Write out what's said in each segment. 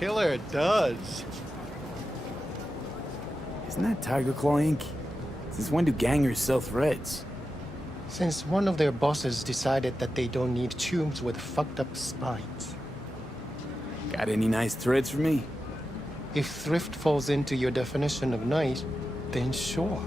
Killer does. Isn't that Tiger Claw ink? Since when do gangers sell threads? Since one of their bosses decided that they don't need tubes with fucked up spines. Got any nice threads for me? If thrift falls into your definition of nice, then sure.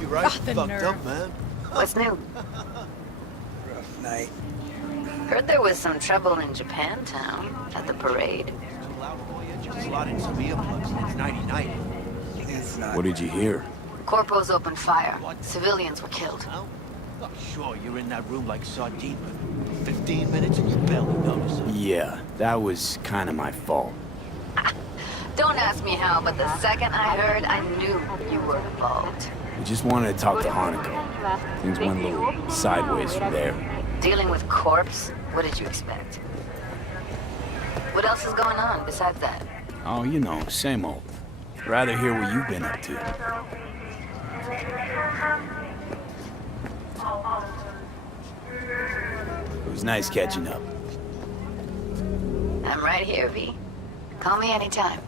You right? The Fucked nerve. up, man. What's new? Rough night. Heard there was some trouble in Japantown at the parade. Too loud for you? Just slotted some earplugs. It's 99. It's not. What did you hear? Corpos opened fire. Civilians were killed. Well, sure, you're in that room like sardine, but 15 minutes and you barely notice it. Yeah, that was kind of my fault. Don't ask me how, but the second I heard, I knew you were involved. We just wanted to talk to Hanako. Things went a little sideways from there. Dealing with corpse? What did you expect? What else is going on besides that? Oh, you know, same old. Rather hear what you've been up to. It was nice catching up. I'm right here, V. Call me anytime.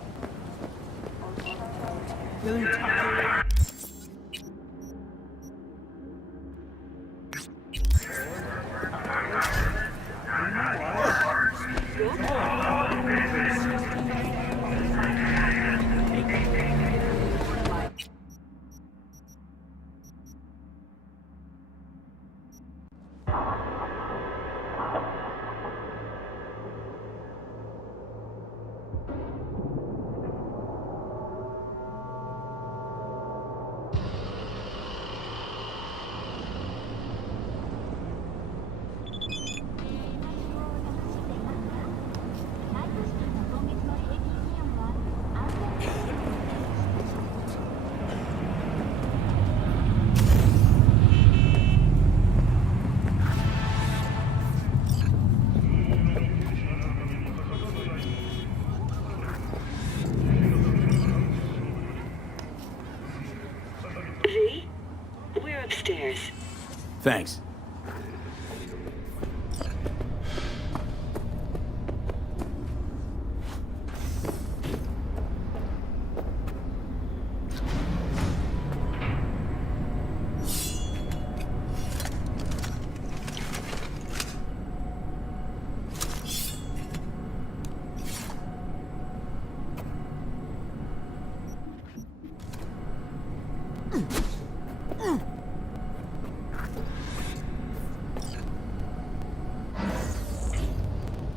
Thanks.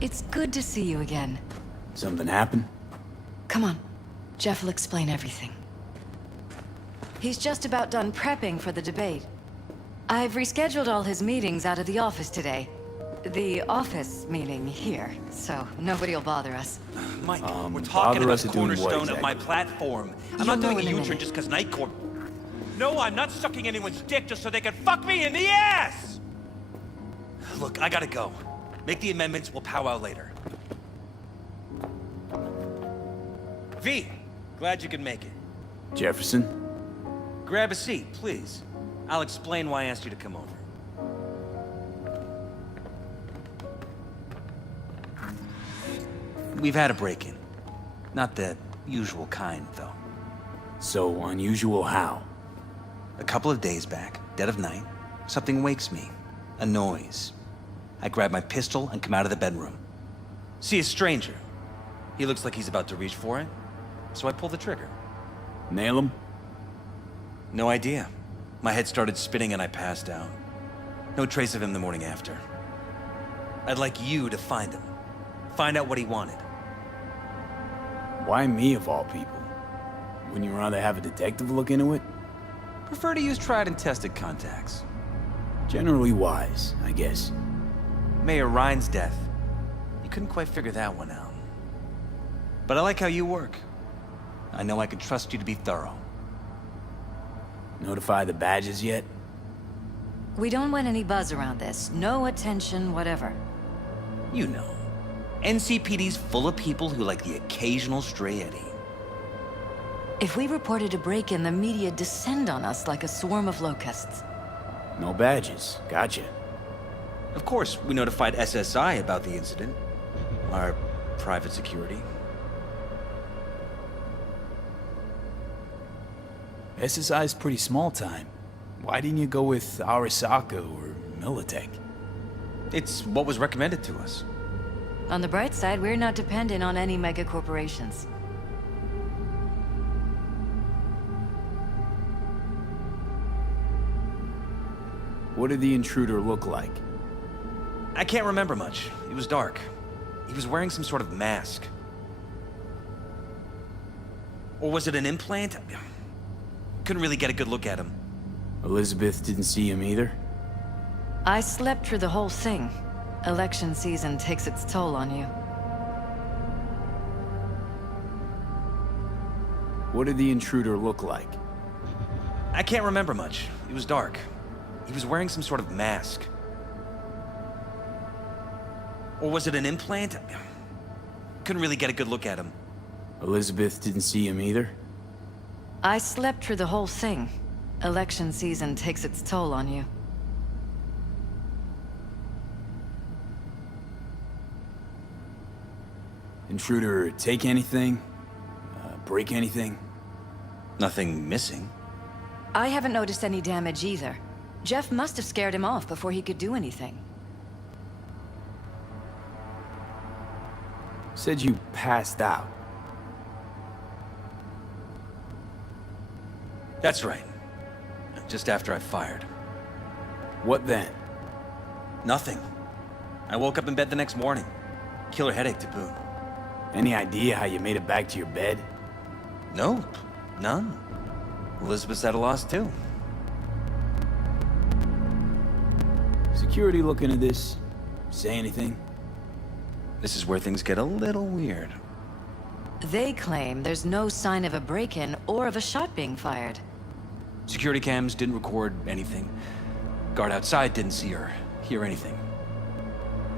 It's good to see you again. Something happened? Come on. Jeff will explain everything. He's just about done prepping for the debate. I've rescheduled all his meetings out of the office today. The office meaning here, so nobody will bother us. Mike, we're bother talking about us the at doing what cornerstone of my exactly? platform. I'm You'll not know doing a in a U-turn minute. just because Night Corp... No, I'm not sucking anyone's dick just so they can fuck me in the ass! Look, I gotta go. Make the amendments, we'll powwow later. V, glad you could make it. Jefferson? Grab a seat, please. I'll explain why I asked you to come over. We've had a break-in. Not the usual kind, though. So unusual how? A couple of days back, dead of night, something wakes me. A noise. I grab my pistol and come out of the bedroom. See a stranger. He looks like he's about to reach for it, so I pull the trigger. Nail him? No idea. My head started spinning and I passed out. No trace of him the morning after. I'd like you to find him. Find out what he wanted. Why me of all people? Wouldn't you rather have a detective look into it? Prefer to use tried and tested contacts. Generally wise, I guess. Mayor Ryan's death. You couldn't quite figure that one out. But I like how you work. I know I can trust you to be thorough. Notify the badges yet? We don't want any buzz around this. No attention, whatever. You know. NCPD's full of people who like the occasional stray Eddie. If we reported a break-in, the media descend on us like a swarm of locusts. No badges. Gotcha. Of course, we notified SSI about the incident. Our private security. SSI's pretty small time. Why didn't you go with Arasaka or Militech? It's what was recommended to us. On the bright side, we're not dependent on any mega corporations. What did the intruder look like? I can't remember much. It was dark. He was wearing some sort of mask. Or was it an implant? Couldn't really get a good look at him. Elizabeth didn't see him either? I slept through the whole thing. Election season takes its toll on you. What did the intruder look like? I can't remember much. It was dark. He was wearing some sort of mask. Or was it an implant? Couldn't really get a good look at him. Elizabeth didn't see him either? I slept through the whole thing. Election season takes its toll on you. Intruder take anything? Break anything? Nothing missing. I haven't noticed any damage either. Jeff must have scared him off before he could do anything. Said you passed out. That's right. Just after I fired. What then? Nothing. I woke up in bed the next morning. Killer headache to boot. Any idea how you made it back to your bed? Nope. None. Elizabeth's at a loss too. Security looking at this? Say anything? This is where things get a little weird. They claim there's no sign of a break-in or of a shot being fired. Security cams didn't record anything. Guard outside didn't see or hear anything.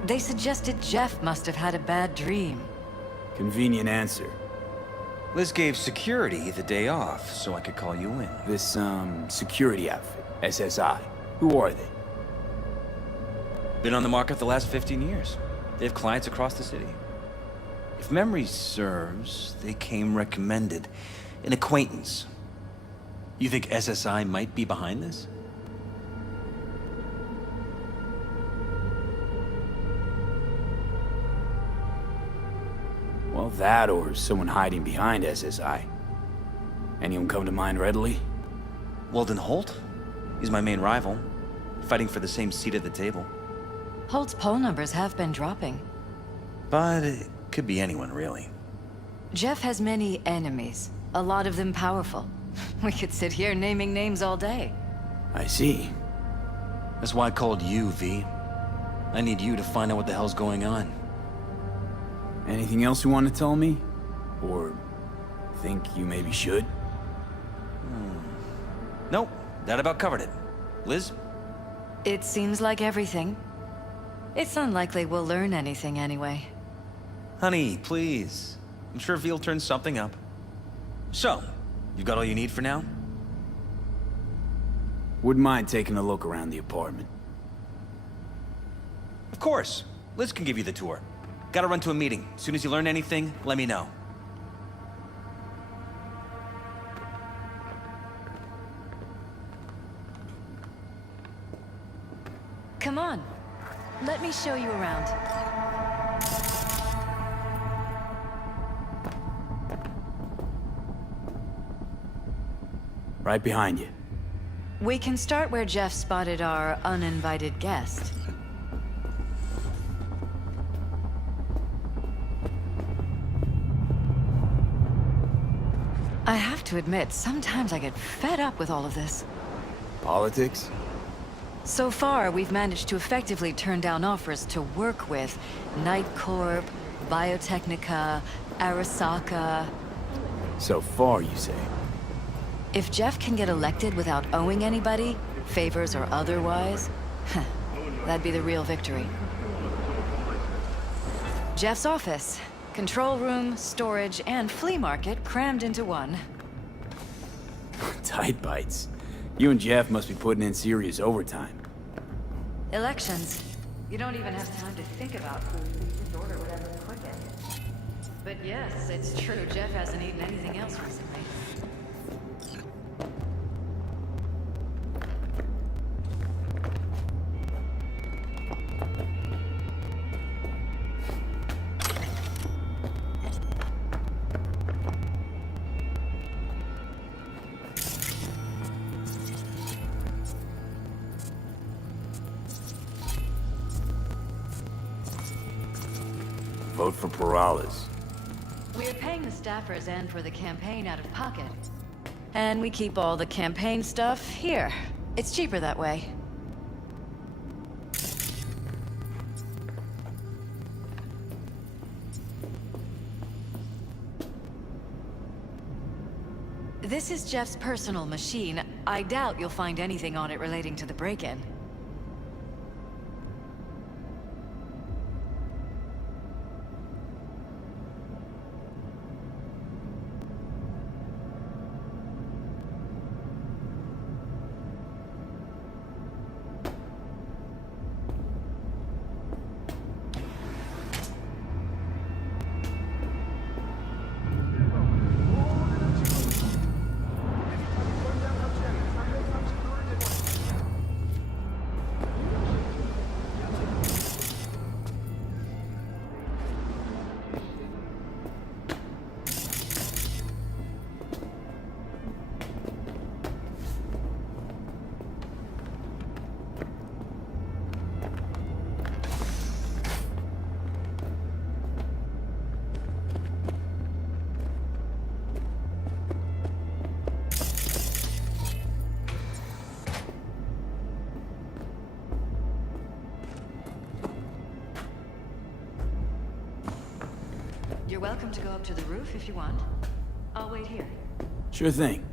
They suggested Jeff must have had a bad dream. Convenient answer. Liz gave security the day off so I could call you in. This, security outfit, SSI. Who are they? Been on the market the last 15 years. They have clients across the city. If memory serves, they came recommended. An acquaintance. You think SSI might be behind this? Well, that or someone hiding behind SSI. Anyone come to mind readily? Weldon Holt? He's my main rival. Fighting for the same seat at the table. Holt's poll numbers have been dropping. But it could be anyone, really. Jeff has many enemies, a lot of them powerful. We could sit here naming names all day. I see. That's why I called you, V. I need you to find out what the hell's going on. Anything else you want to tell me? Or think you maybe should? Nope, that about covered it. Liz? It seems like everything. It's unlikely we'll learn anything anyway. Honey, please. I'm sure Ve'll turn something up. So, you got all you need for now? Wouldn't mind taking a look around the apartment. Of course. Liz can give you the tour. Gotta run to a meeting. As soon as you learn anything, let me know. Come on. Let me show you around. Right behind you. We can start where Jeff spotted our uninvited guest. I have to admit, sometimes I get fed up with all of this. Politics? So far, we've managed to effectively turn down offers to work with Night Corp, Biotechnica, Arasaka. So far, you say? If Jeff can get elected without owing anybody, favors or otherwise, that'd be the real victory. Jeff's office. Control room, storage, and flea market crammed into one. Tight bites. You and Jeff must be putting in serious overtime. Elections. You don't even have time to think about food. You just order whatever's quickest. But yes, it's true. Jeff hasn't eaten anything else recently. Vote for Perales. We're paying the staffers and for the campaign out of pocket. And we keep all the campaign stuff here. It's cheaper that way. This is Jeff's personal machine. I doubt you'll find anything on it relating to the break-in. You're welcome to go up to the roof if you want. I'll wait here. Sure thing.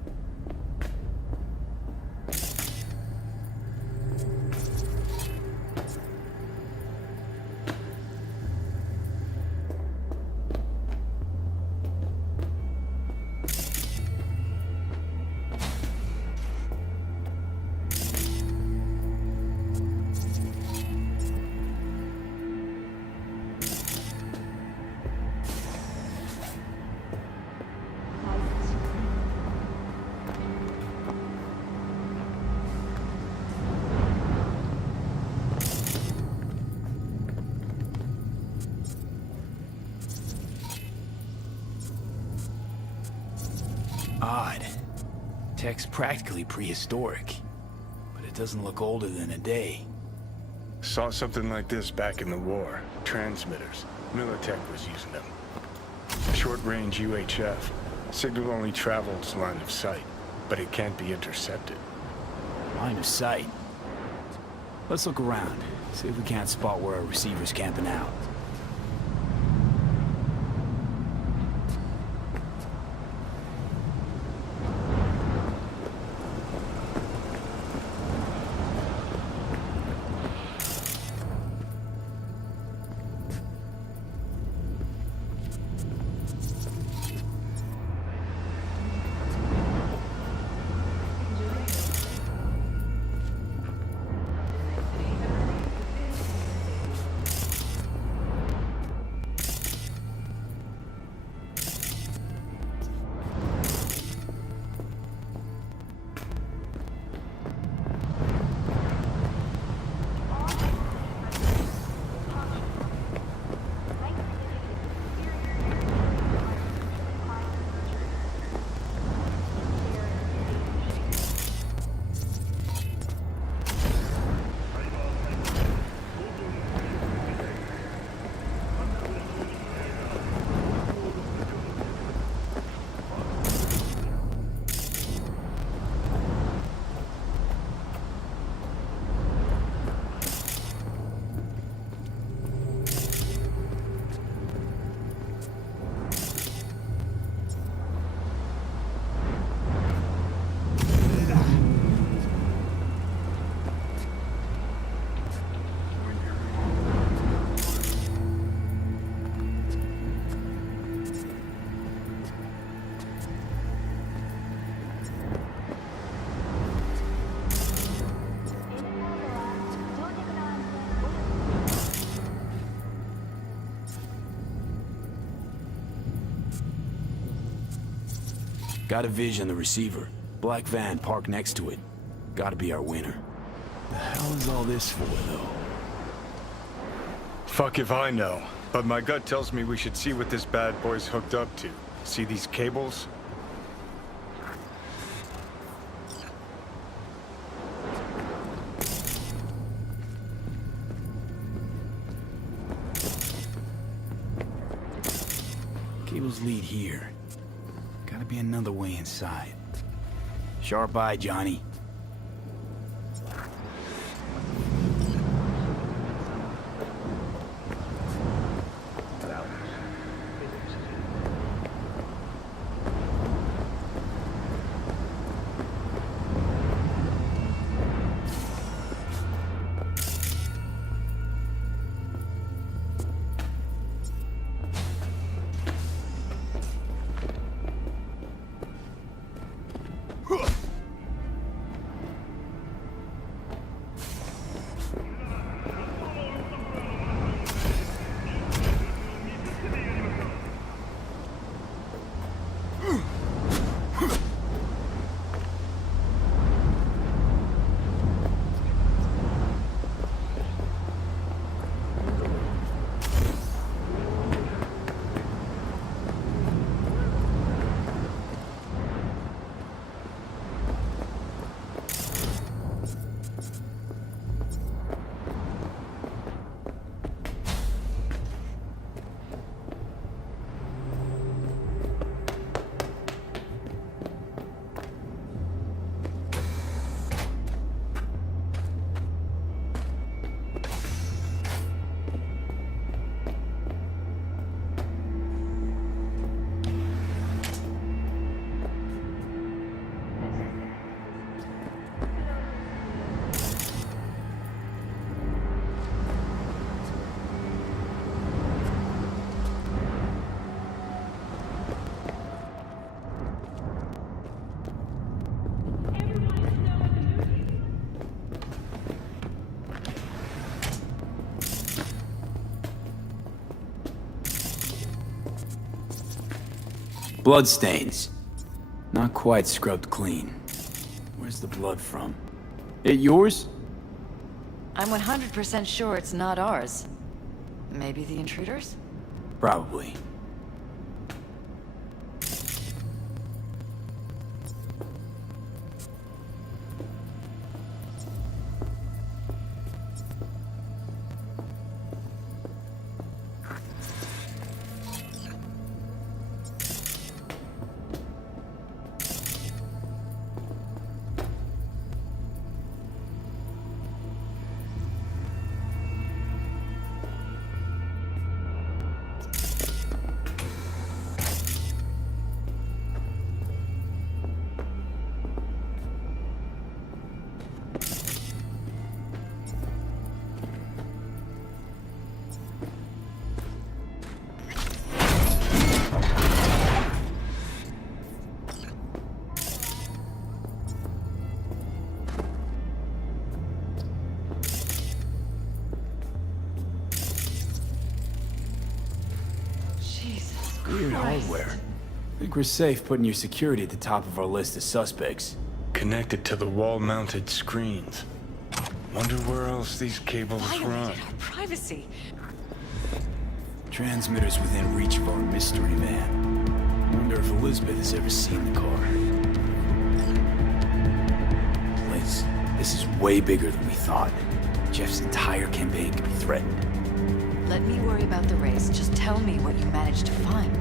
Odd. Tech's practically prehistoric, but it doesn't look older than a day. Saw something like this back in the war. Transmitters. Militech was using them. Short-range UHF. Signal only travels line of sight, but it can't be intercepted. Line of sight. Let's look around. See if we can't spot where our receiver's camping out. Got a vision on the receiver. Black van parked next to it. Gotta be our winner. The hell is all this for, though? Fuck if I know. But my gut tells me we should see what this bad boy's hooked up to. See these cables? Cables lead here. Gotta be another way inside. Sharp eye, Johnny. Bloodstains. Not quite scrubbed clean. Where's the blood from? It yours? I'm 100% sure it's not ours. Maybe the intruders? Probably. Weird hardware. Think we're safe putting your security at the top of our list of suspects. Connected to the wall-mounted screens. Wonder where else these cables run. Violated our privacy. Transmitters within reach of our mystery van. Wonder if Elizabeth has ever seen the car. Liz, this is way bigger than we thought. Jeff's entire campaign could be threatened. Let me worry about the race. Just tell me what you managed to find.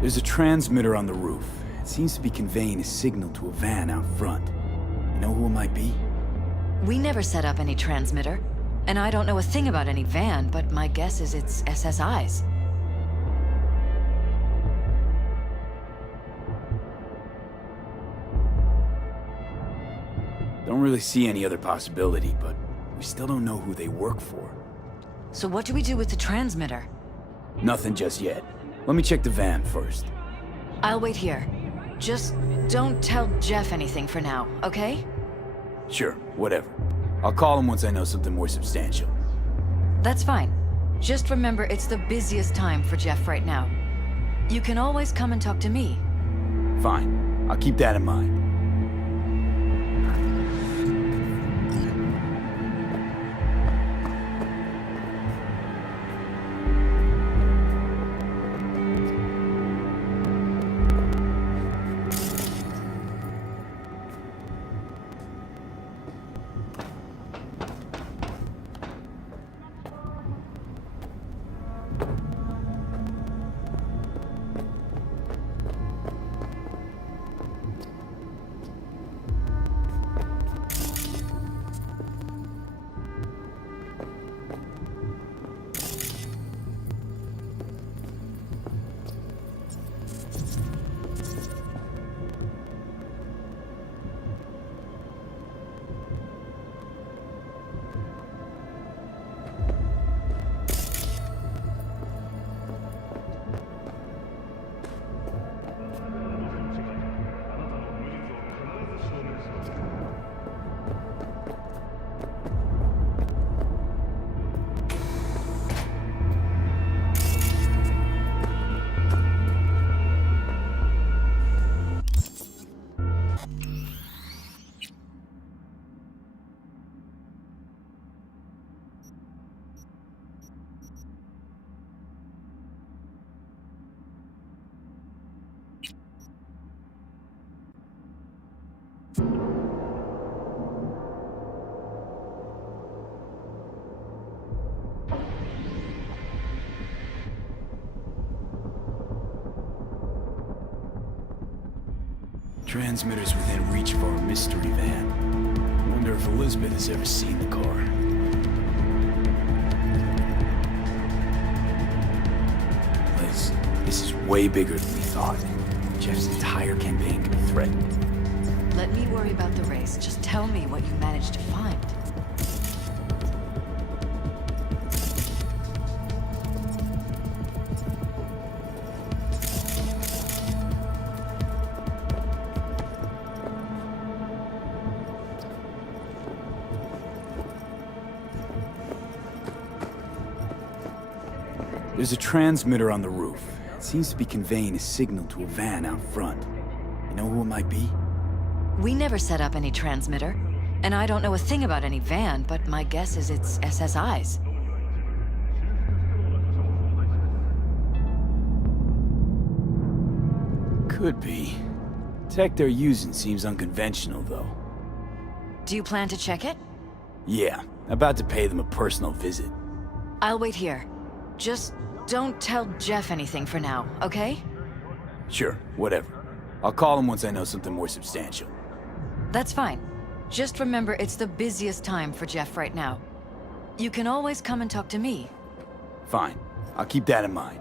There's a transmitter on the roof. It seems to be conveying a signal to a van out front. You know who it might be? We never set up any transmitter. And I don't know a thing about any van, but my guess is it's SSI's. Don't really see any other possibility, but we still don't know who they work for. So what do we do with the transmitter? Nothing just yet. Let me check the van first. I'll wait here. Just don't tell Jeff anything for now, okay? Sure, whatever. I'll call him once I know something more substantial. That's fine. Just remember it's the busiest time for Jeff right now. You can always come and talk to me. Fine. I'll keep that in mind. Transmitter's within reach of our mystery van. Wonder if Elizabeth has ever seen the car. Liz, this is way bigger than we thought. Jeff's entire campaign could be threatened. Let me worry about the race. Just tell me what you managed to find. There's a transmitter on the roof. It seems to be conveying a signal to a van out front. You know who it might be? We never set up any transmitter. And I don't know a thing about any van, but my guess is it's SSI's. Could be. Tech they're using seems unconventional, though. Do you plan to check it? Yeah, about to pay them a personal visit. I'll wait here. Just don't tell Jeff anything for now, okay? Sure, whatever. I'll call him once I know something more substantial. That's fine. Just remember it's the busiest time for Jeff right now. You can always come and talk to me. Fine. I'll keep that in mind.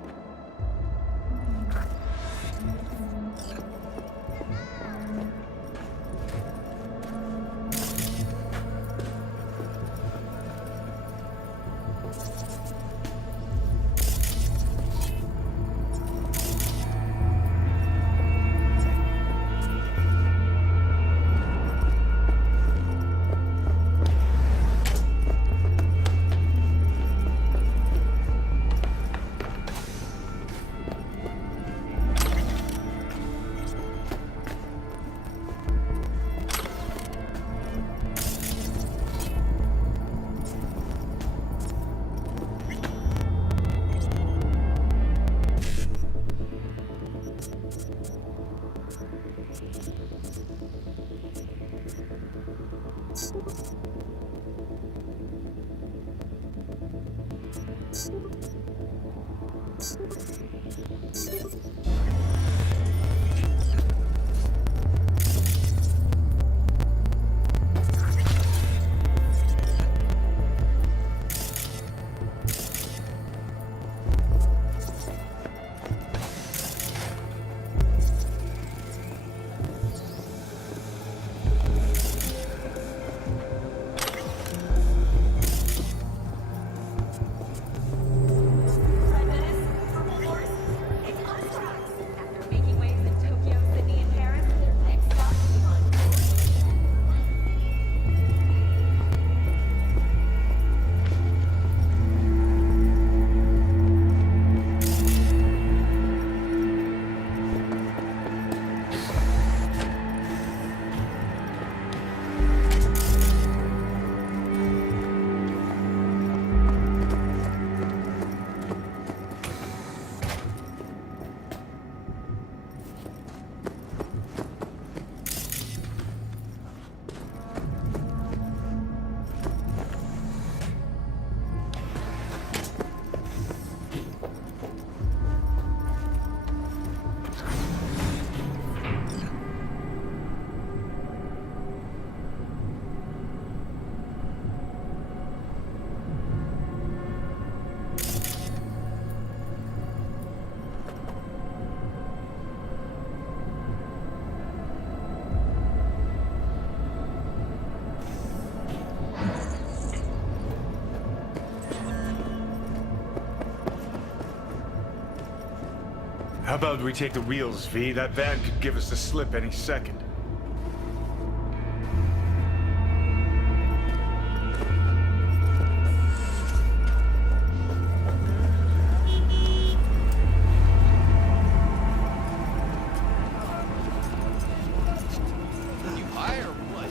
How about we take the wheels, V? That van could give us the slip any second. You hire or what?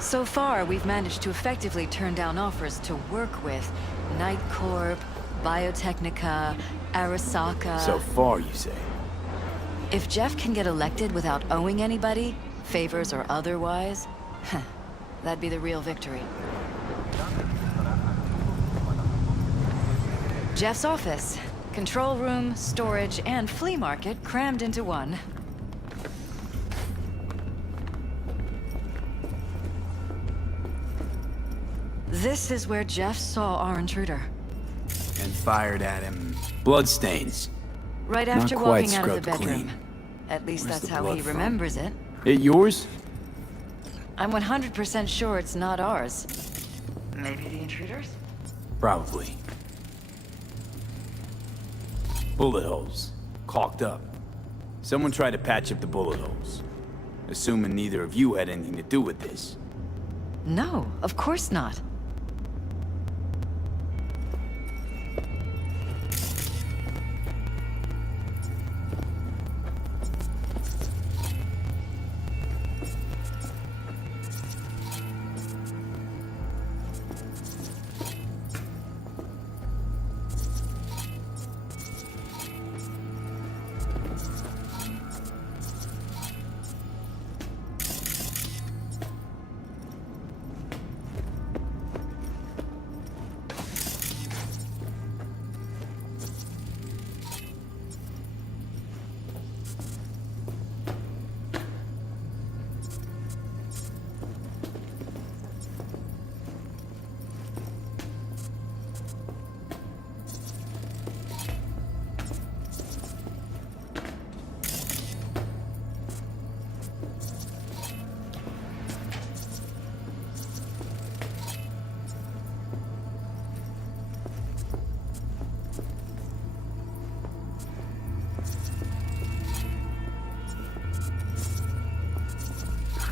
So far, we've managed to effectively turn down offers to work with Night Corp, Biotechnica, Arasaka. So far, you say? If Jeff can get elected without owing anybody, favors or otherwise, that'd be the real victory. Jeff's office. Control room, storage, and flea market crammed into one. This is where Jeff saw our intruder. And fired at him. Bloodstains. Right Not after quite walking out of the scrubbed bedroom. clean. At least Where's that's the how blood he from? remembers it. It yours? I'm 100% sure it's not ours. Maybe the intruder's? Probably. Bullet holes. Caulked up. Someone tried to patch up the bullet holes. Assuming neither of you had anything to do with this. No, of course not.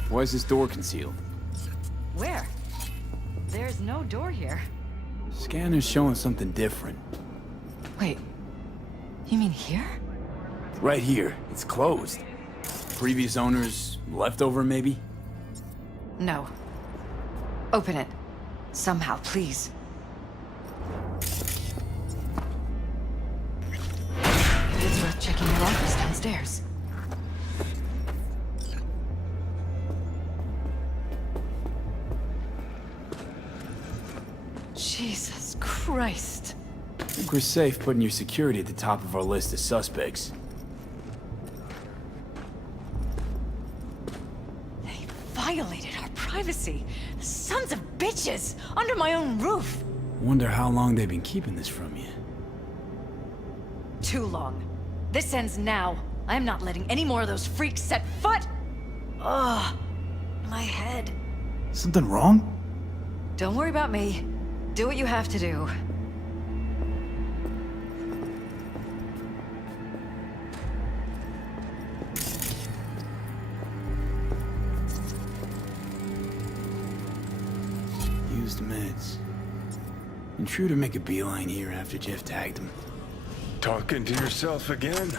Why is this door concealed? Where? There's no door here. Scanner's showing something different. Wait, you mean here? Right here. It's closed. Previous owners leftover, maybe? No. Open it. Somehow, please. It's worth checking your office downstairs. Jesus Christ. I think we're safe putting your security at the top of our list of suspects. They violated our privacy. Sons of bitches! Under my own roof! Wonder how long they've been keeping this from you. Too long. This ends now. I am not letting any more of those freaks set foot! Ugh. My head. Something wrong? Don't worry about me. Do what you have to do. Used meds. Intruder make a beeline here after Jeff tagged him. Talking to yourself again?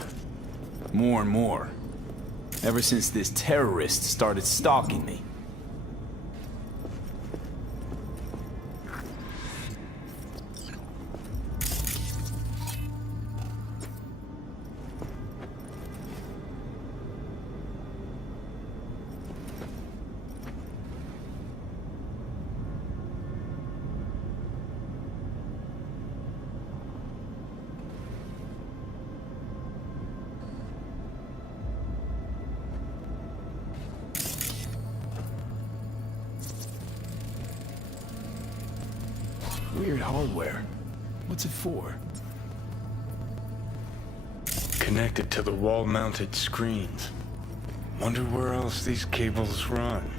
More and more. Ever since this terrorist started stalking me. Weird hardware. What's it for? Connected to the wall-mounted screens. Wonder where else these cables run.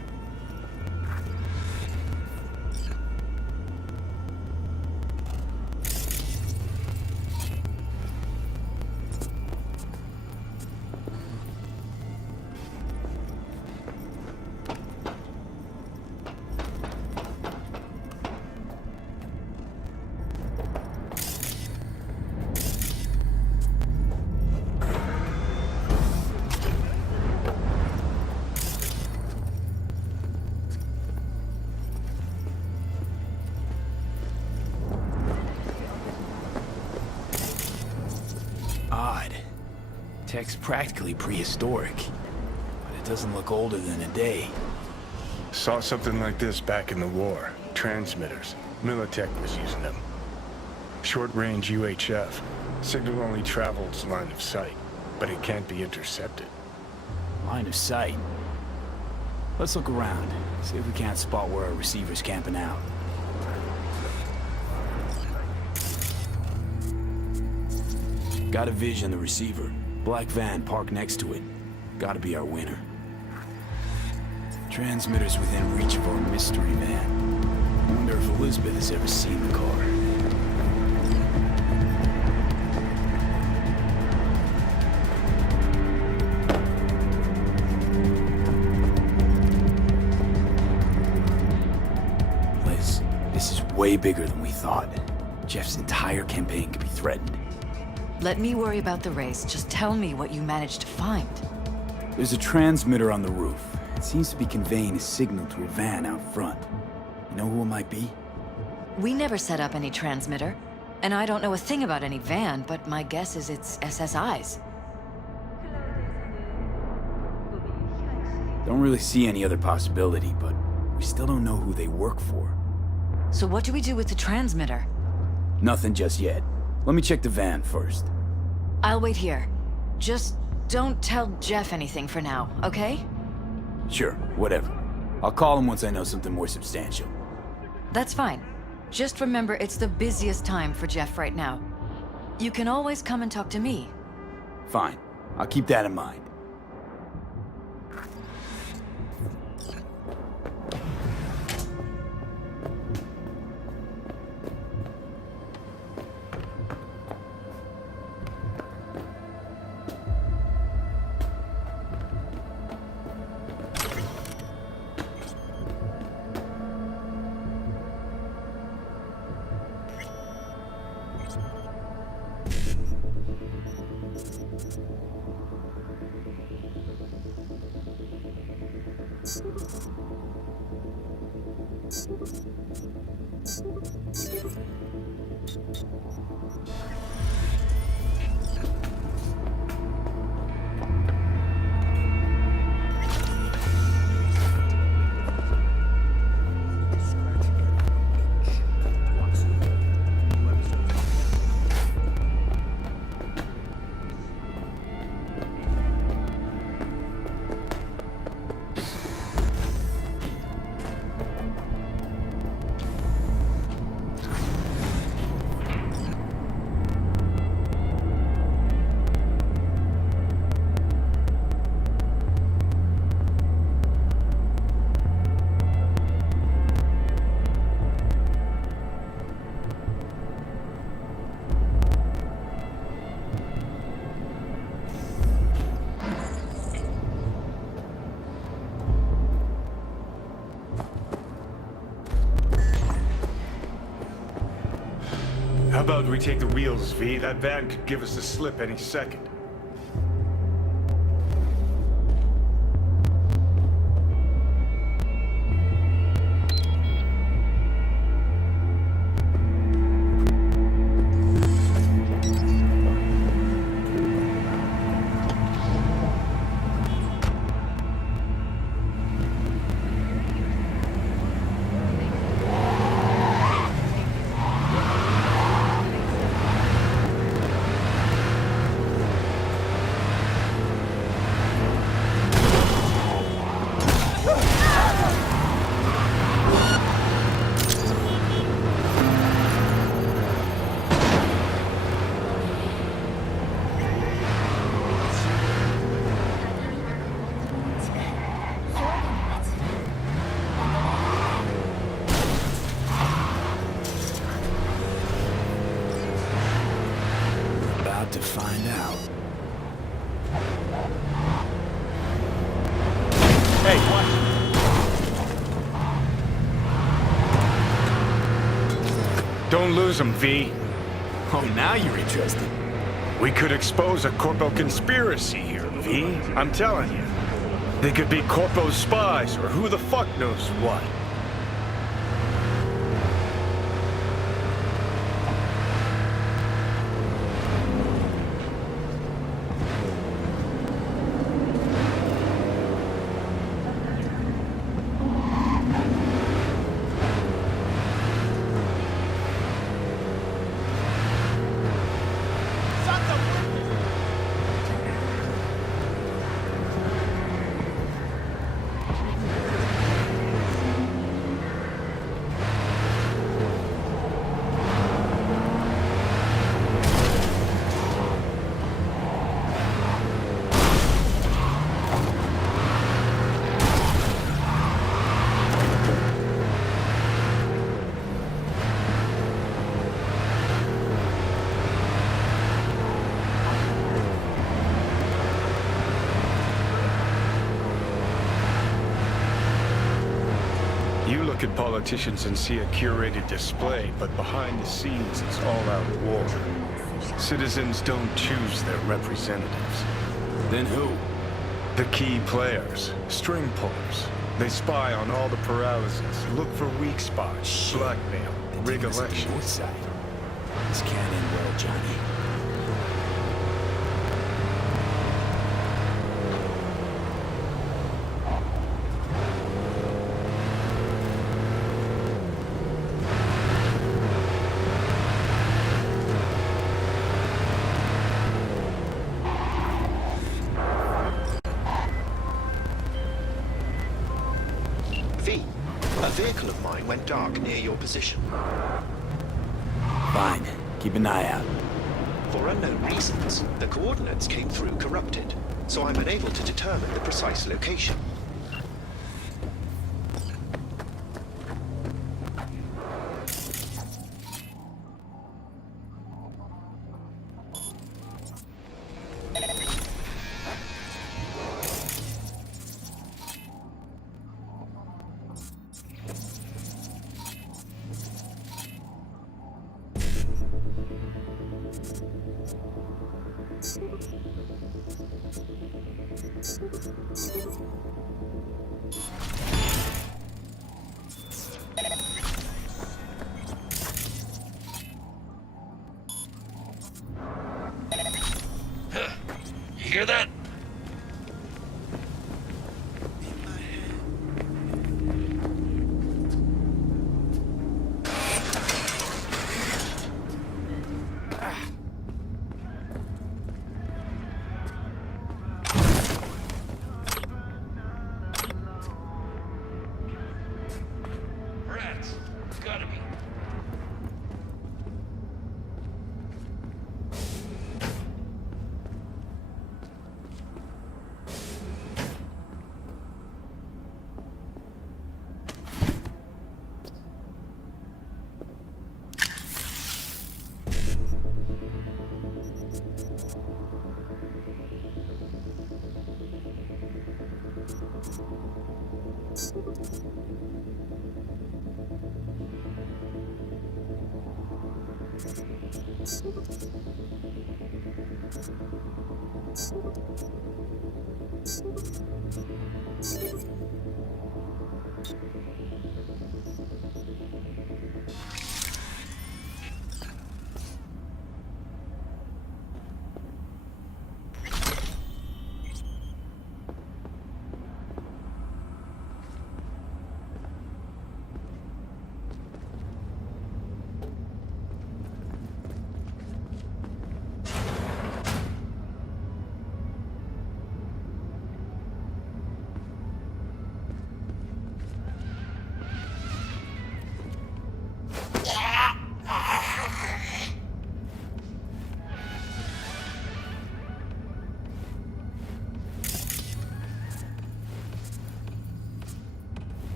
Odd. Tech's practically prehistoric, but it doesn't look older than a day. Saw something like this back in the war. Transmitters. Militech was using them. Short-range UHF. Signal only travels line of sight, but it can't be intercepted. Line of sight. Let's look around, see if we can't spot where our receiver's camping out. Got a vision, the receiver. Black van parked next to it. Gotta be our winner. Transmitters within reach of our mystery van. Wonder if Elizabeth has ever seen the car. Liz, this is way bigger than we thought. Jeff's entire campaign could be threatened. Let me worry about the race. Just tell me what you managed to find. There's a transmitter on the roof. It seems to be conveying a signal to a van out front. You know who it might be? We never set up any transmitter, and I don't know a thing about any van, but my guess is it's SSI's. Don't really see any other possibility, but we still don't know who they work for. So what do we do with the transmitter? Nothing just yet. Let me check the van first. I'll wait here. Just don't tell Jeff anything for now, okay? Sure, whatever. I'll call him once I know something more substantial. That's fine. Just remember it's the busiest time for Jeff right now. You can always come and talk to me. Fine. I'll keep that in mind. How about we take the wheels, V? That van could give us the slip any second. Hey, watch. Don't lose them, V. Oh, now you're interested. We could expose a Corpo conspiracy here, V. I'm telling you. They could be Corpo spies, or who the fuck knows what. You look at politicians and see a curated display, but behind the scenes it's all-out war. Citizens don't choose their representatives. Then who? The key players, string pullers. They spy on all the paralysis, look for weak spots, blackmail, rig elections. North side. This can't end well, Johnny. V, a vehicle of mine went dark near your position. Fine. Keep an eye out. For unknown reasons, the coordinates came through corrupted, so I'm unable to determine the precise location. You hear that? Rats. It's gotta be.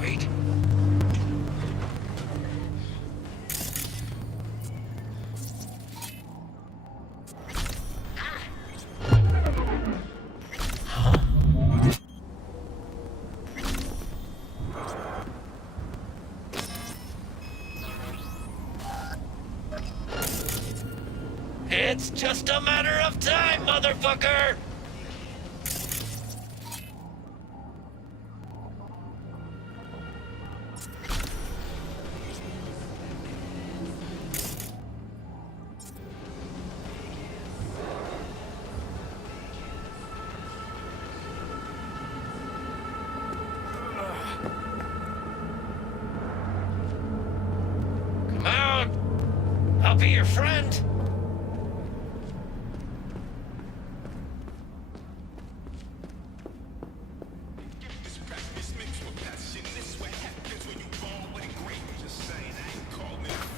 Wait. It's just a matter of time, motherfucker! Come on! I'll be your friend!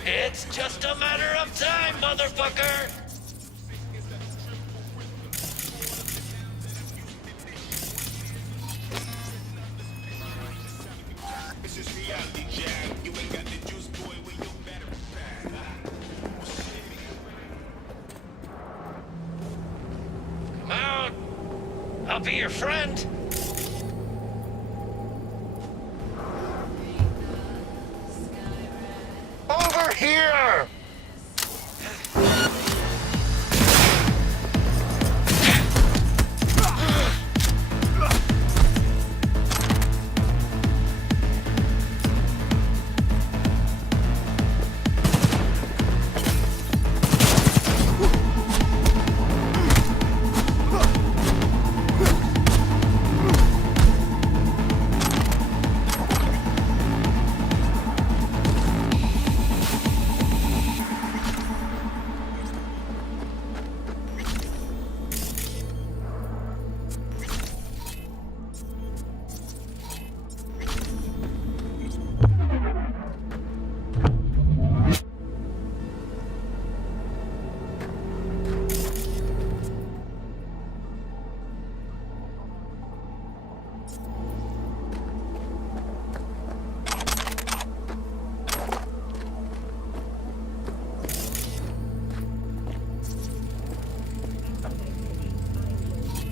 It's just a matter of time, motherfucker! Come on! I'll be your friend! Over here!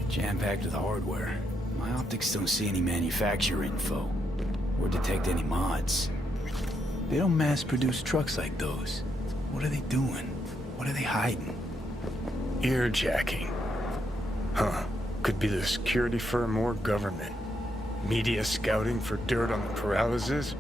Jam-packed with hardware. My optics don't see any manufacturer info, or detect any mods. They don't mass-produce trucks like those. What are they doing? What are they hiding? Earjacking. Huh. Could be the security firm or government. Media scouting for dirt on the paralysis?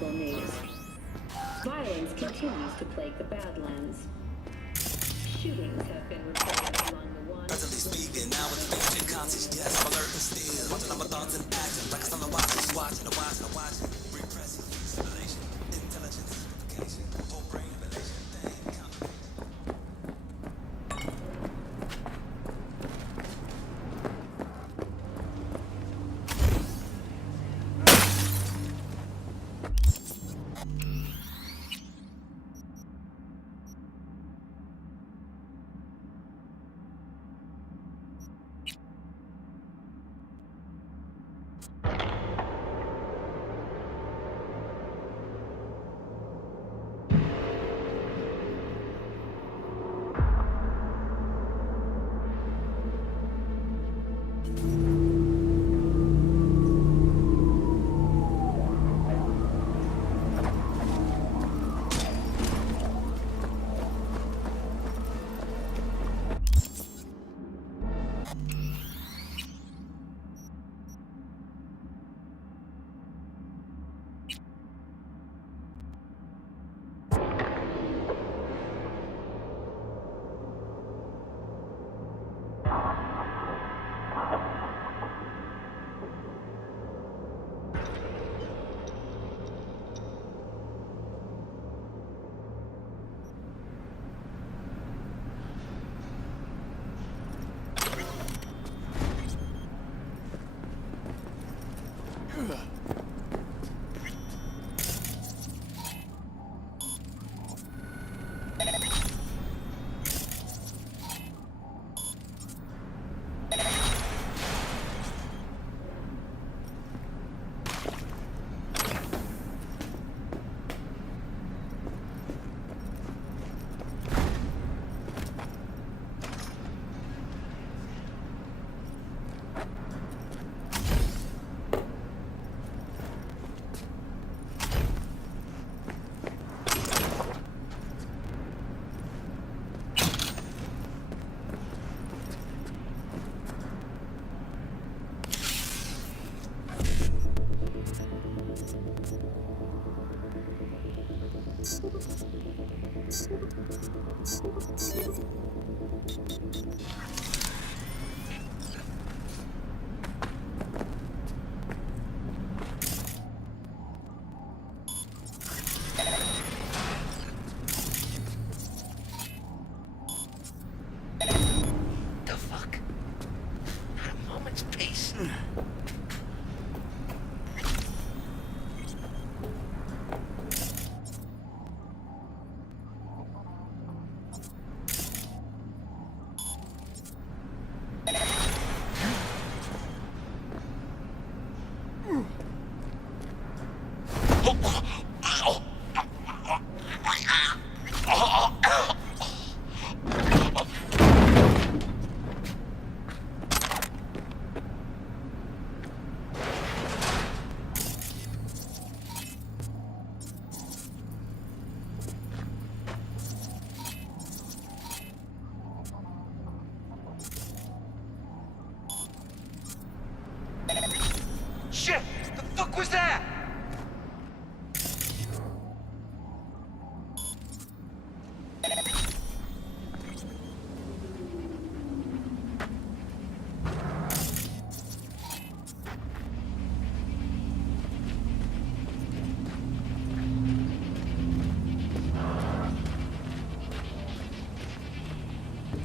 local news. Violence continues to plague the Badlands. Shootings have been reported along the one. Presently speaking, now it's fiction, conscious, yes, I'm alert and still. Watching all my thoughts and actions, like a son of watching, repressing, simulation, intelligence, implication, whole brain revelation, thing, count. The fuck? At a moment's peace. Shit! The fuck was that?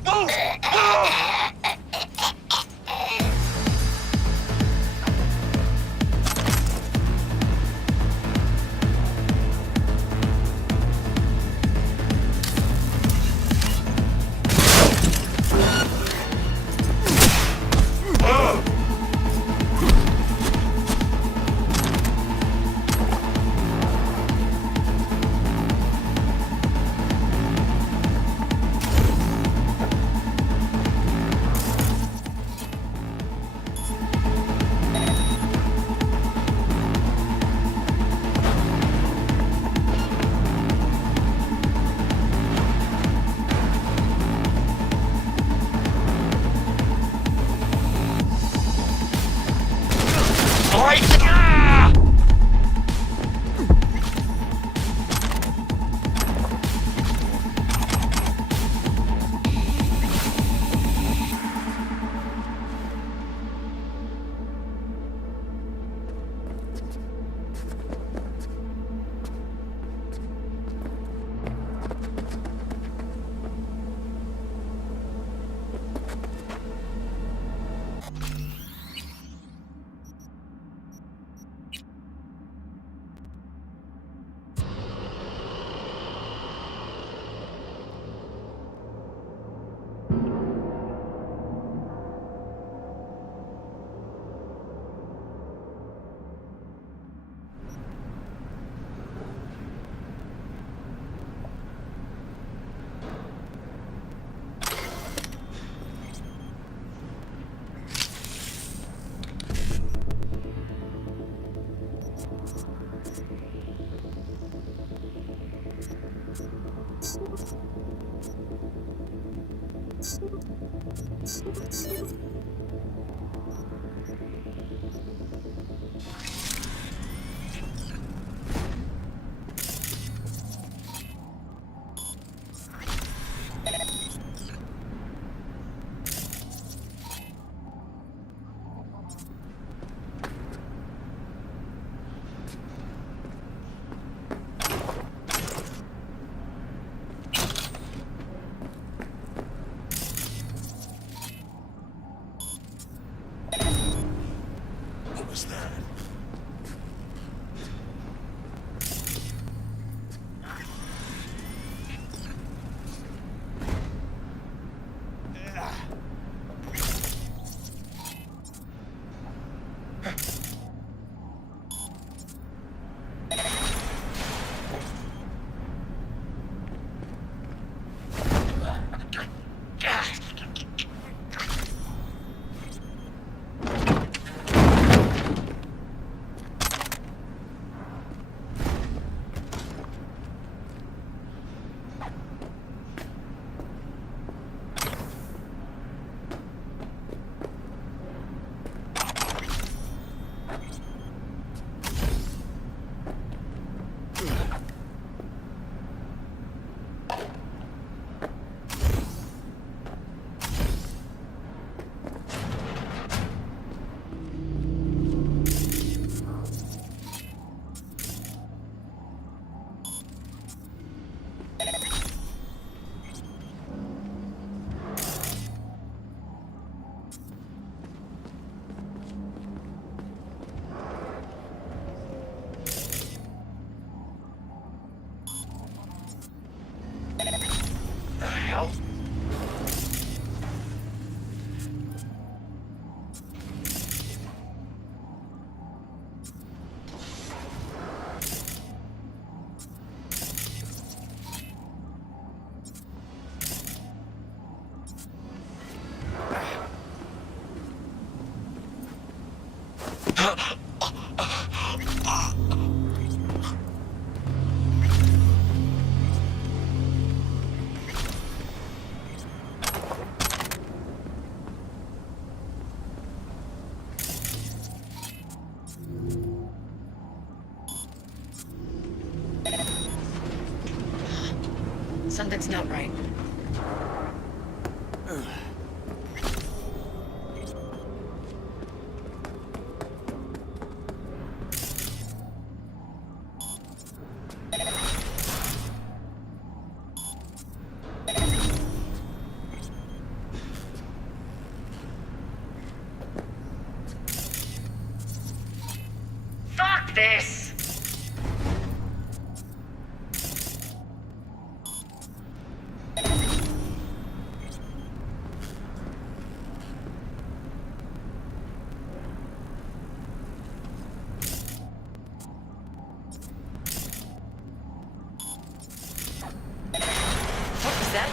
Move! What was that? The hell? Something's not right. Fuck this! What was that?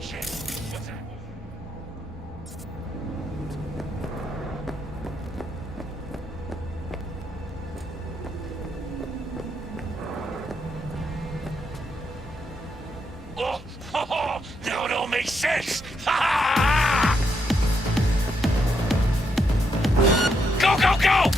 Shit. What's that? Oh, now it all makes sense! Ha! Go, go, go!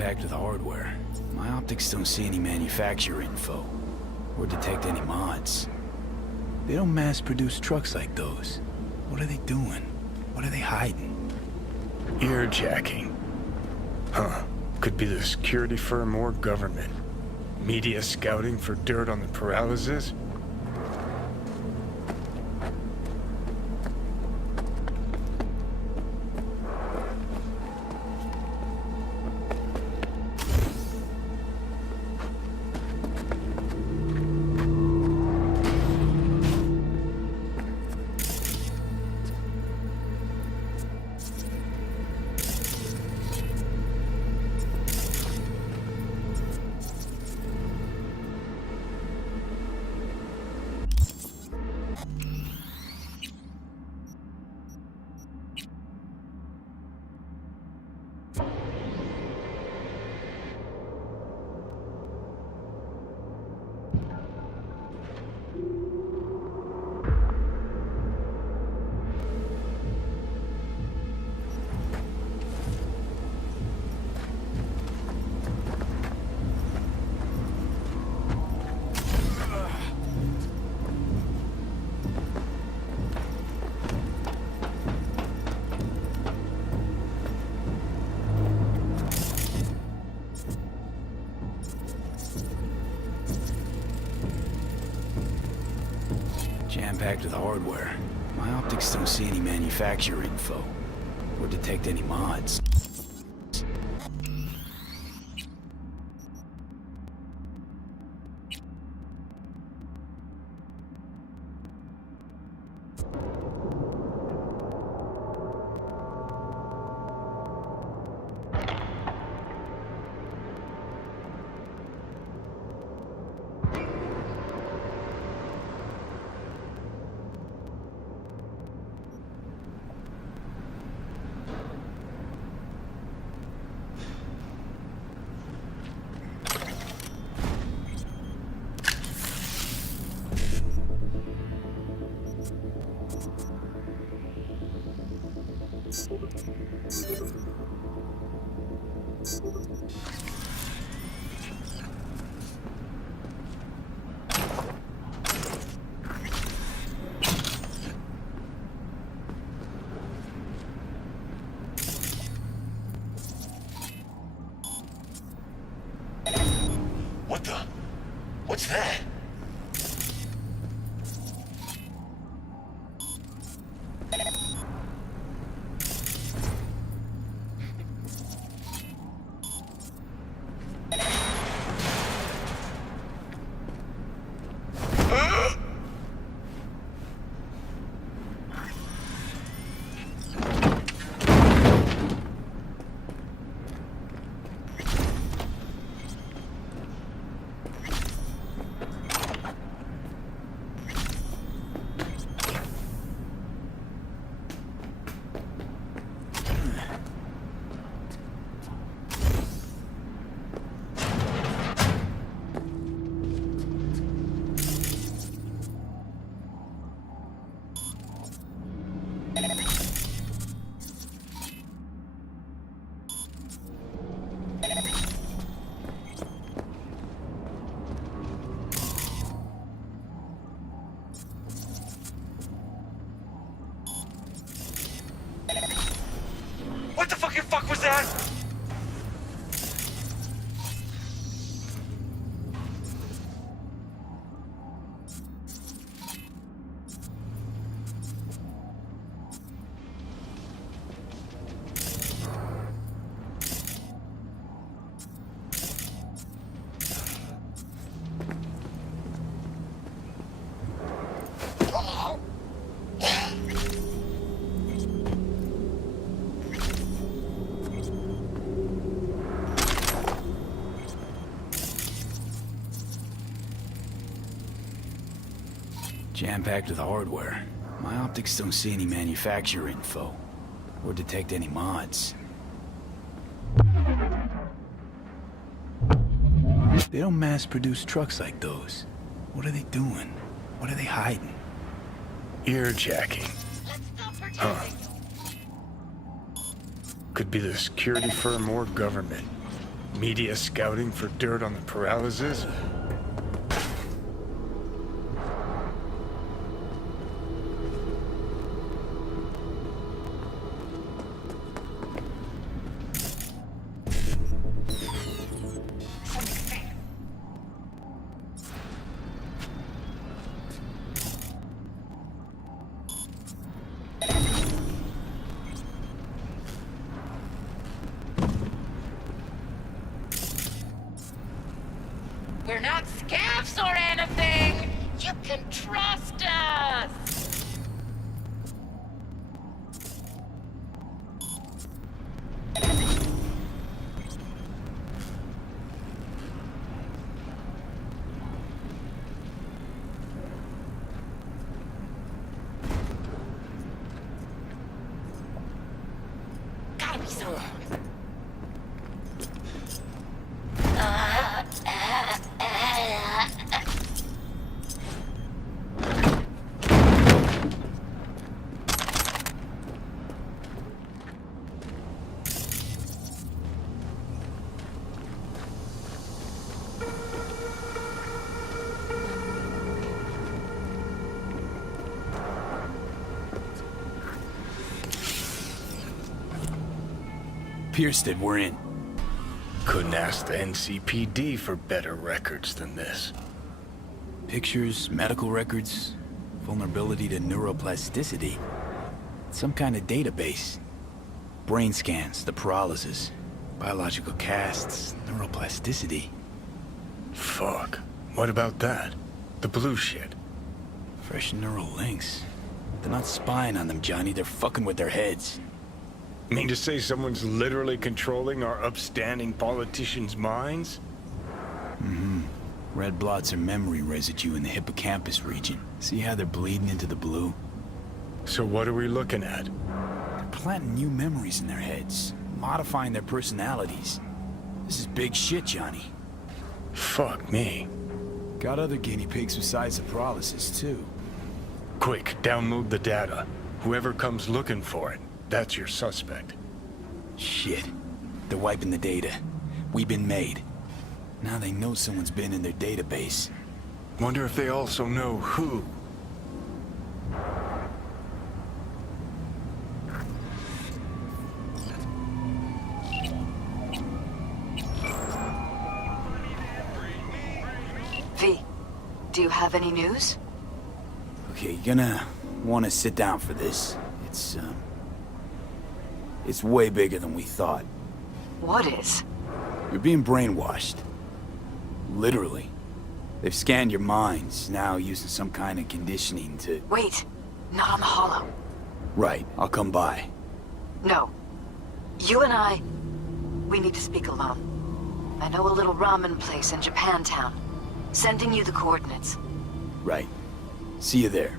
Jam-packed with hardware. My optics don't see any manufacturer info or detect any mods. They don't mass-produce trucks like those. What are they doing? What are they hiding? Earjacking. Huh. Could be the security firm or government. Media scouting for dirt on the paralysis? Jam-packed with hardware. My optics don't see any manufacturer info or detect any mods. What the? What's that? What the fucking fuck was that? Jam-packed with hardware. My optics don't see any manufacturer info or detect any mods. They don't mass-produce trucks like those. What are they doing? What are they hiding? Earjacking. Huh. Could be the security firm or government. Media scouting for dirt on the paralysis? We're not scavs or anything! You can trust us! Gotta be someone. Piersted, we're in. Couldn't ask the NCPD for better records than this. Pictures, medical records, vulnerability to neuroplasticity. Some kind of database. Brain scans, the paralysis, biological casts, neuroplasticity. Fuck. What about that? The blue shit. Fresh neural links. They're not spying on them, Johnny. They're fucking with their heads. Mean to say someone's literally controlling our upstanding politicians' minds? Mm-hmm. Red blots are memory residue in the hippocampus region. See how they're bleeding into the blue? So what are we looking at? They're planting new memories in their heads, modifying their personalities. This is big shit, Johnny. Fuck me. Got other guinea pigs besides the paralysis, too. Quick, download the data. Whoever comes looking for it, that's your suspect. Shit. They're wiping the data. We've been made. Now they know someone's been in their database. Wonder if they also know who. V, do you have any news? Okay, you're gonna want to sit down for this. It's way bigger than we thought. What is? You're being brainwashed. Literally. They've scanned your minds, now using some kind of conditioning to... Wait, not on the holo. Right, I'll come by. No. You and I, we need to speak alone. I know a little ramen place in Japantown. Sending you the coordinates. Right. See you there.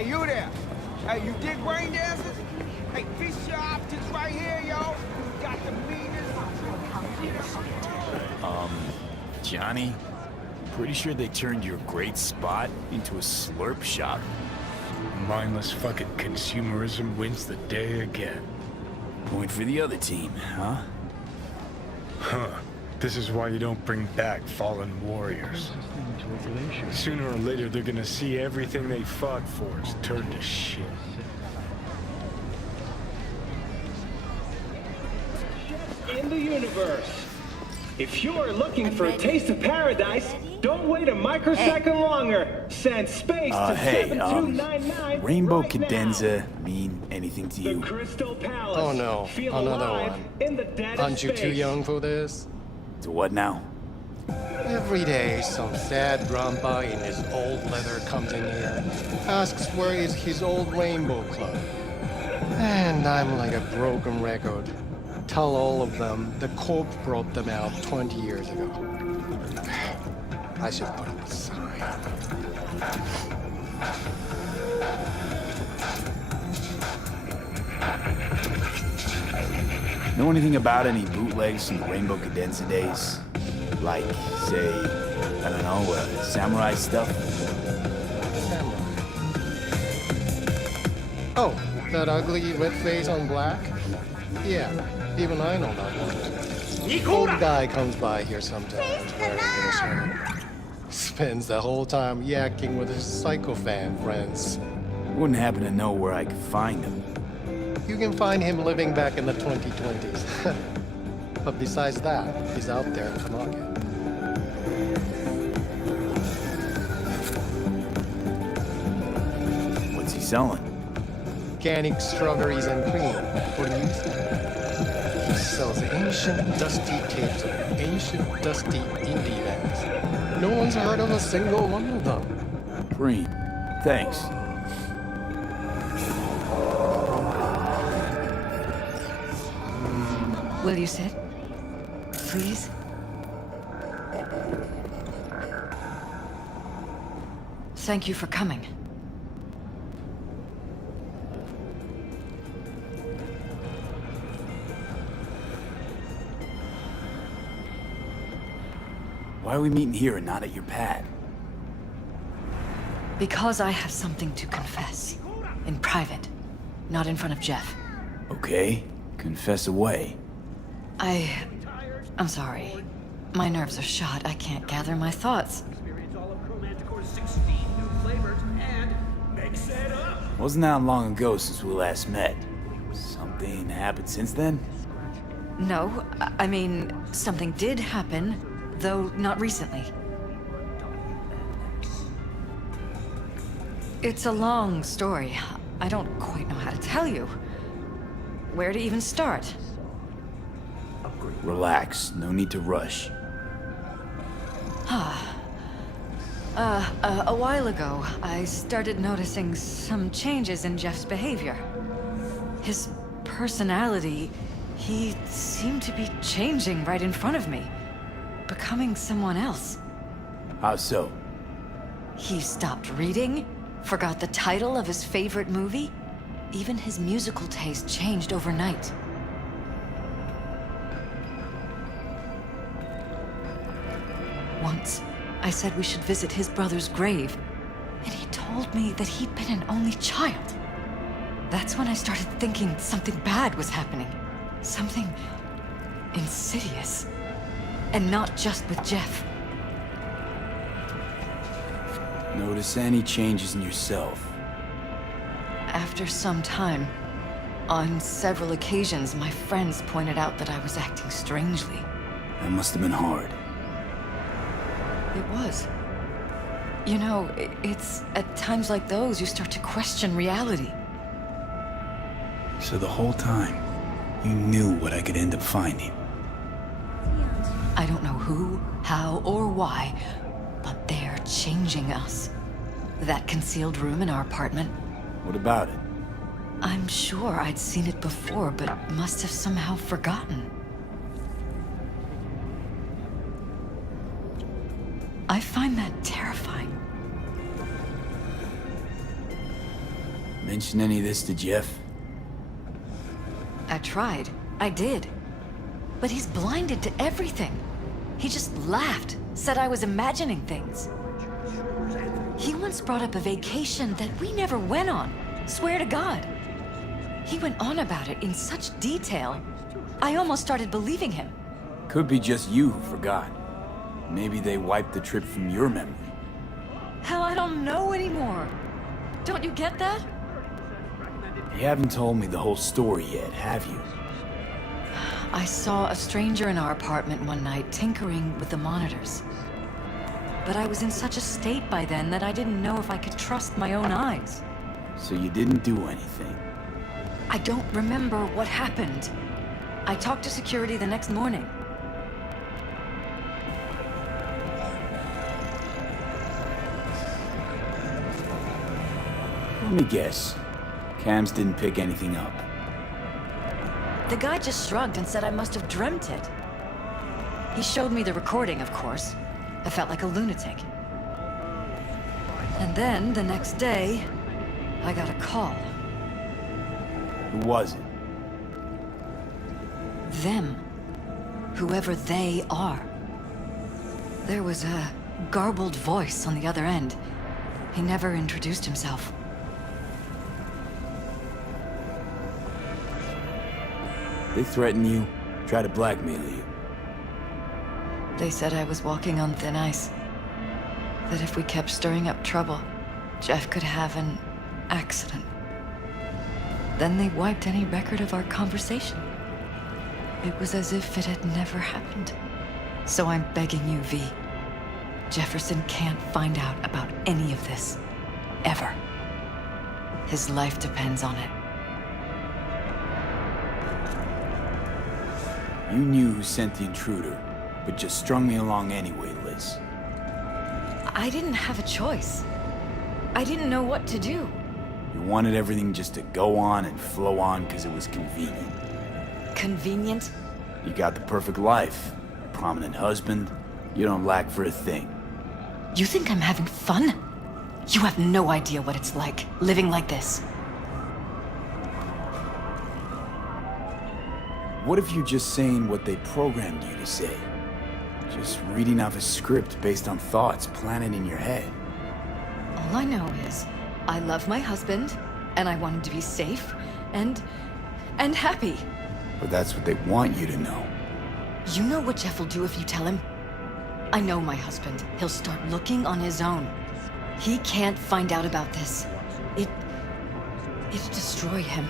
Hey, you there? Hey, you dig brain dancers? Hey, feast your optics right here, yo. We got the meanest. Johnny, pretty sure they turned your great spot into a slurp shop. Mindless fucking consumerism wins the day again. Point for the other team, huh? Huh. This is why you don't bring back fallen warriors. Sooner or later, they're gonna see everything they fought for is turned to shit. In the universe. If you are looking for a taste of paradise, don't wait a microsecond longer. Send space to Hey, 7299 Rainbow right Cadenza mean anything to now. you? The Crystal Palace. Oh no, Feel another alive one. in the dead of Aren't you too space. young for this? To what now? Every day, some sad grandpa in his old leather comes in here, asks where is his old rainbow club. And I'm like a broken record. Tell all of them the Corp brought them out 20 years ago. I should put up a sign. Know anything about any bootlegs from the Rainbow Cadenza days? Like, say, I don't know, samurai stuff? Samurai. Oh, that ugly red face on black? Yeah, even I know that one. Old guy comes by here sometimes wearing his shirt. Spends the whole time yakking with his psycho-fan friends. Wouldn't happen to know where I could find him. You can find him living back in the 2020s. But besides that, he's out there in the market. What's he selling? Organic strawberries and cream. What do you think? He sells ancient, dusty tapes of ancient, dusty indie bands. No one's heard of a single one of them. Green. Thanks. Will you sit? Please? Thank you for coming. Why are we meeting here and not at your pad? Because I have something to confess. In private. Not in front of Jeff. Okay, confess away. I'm sorry. My nerves are shot. I can't gather my thoughts. Wasn't that long ago since we last met? Something happened since then? No, I mean, something did happen, though not recently. It's a long story. I don't quite know how to tell you. Where to even start? Relax, no need to rush. A while ago, I started noticing some changes in Jeff's behavior. His personality, he seemed to be changing right in front of me. Becoming someone else. How so? He stopped reading, forgot the title of his favorite movie. Even his musical taste changed overnight. Once, I said we should visit his brother's grave, and he told me that he'd been an only child. That's when I started thinking something bad was happening. Something insidious. And not just with Jeff. Notice any changes in yourself? After some time, on several occasions, my friends pointed out that I was acting strangely. That must have been hard. It was. You know, it's at times like those you start to question reality. So the whole time, you knew what I could end up finding. I don't know who, how, or why, but they're changing us. That concealed room in our apartment. What about it? I'm sure I'd seen it before, but must have somehow forgotten. I find that terrifying. Mention any of this to Jeff? I tried. I did. But he's blinded to everything. He just laughed, said I was imagining things. He once brought up a vacation that we never went on. Swear to God. He went on about it in such detail. I almost started believing him. Could be just you who forgot. Maybe they wiped the trip from your memory. Hell, I don't know anymore. Don't you get that? You haven't told me the whole story yet, have you? I saw a stranger in our apartment one night tinkering with the monitors. But I was in such a state by then that I didn't know if I could trust my own eyes. So you didn't do anything? I don't remember what happened. I talked to security the next morning. Let me guess. Cams didn't pick anything up. The guy just shrugged and said I must have dreamt it. He showed me the recording, of course. I felt like a lunatic. And then, the next day, I got a call. Who was it? Them. Whoever they are. There was a garbled voice on the other end. He never introduced himself. They threaten you, try to blackmail you. They said I was walking on thin ice. That if we kept stirring up trouble, Jeff could have an accident. Then they wiped any record of our conversation. It was as if it had never happened. So I'm begging you, V. Jefferson can't find out about any of this. Ever. His life depends on it. You knew who sent the intruder, but just strung me along anyway, Liz. I didn't have a choice. I didn't know what to do. You wanted everything just to go on and flow on because it was convenient. Convenient? You got the perfect life. Prominent husband. You don't lack for a thing. You think I'm having fun? You have no idea what it's like, living like this. What if you're just saying what they programmed you to say? Just reading off a script based on thoughts planted in your head. All I know is, I love my husband, and I want him to be safe, and happy. But that's what they want you to know. You know what Jeff will do if you tell him? I know my husband. He'll start looking on his own. He can't find out about this. It'd destroy him.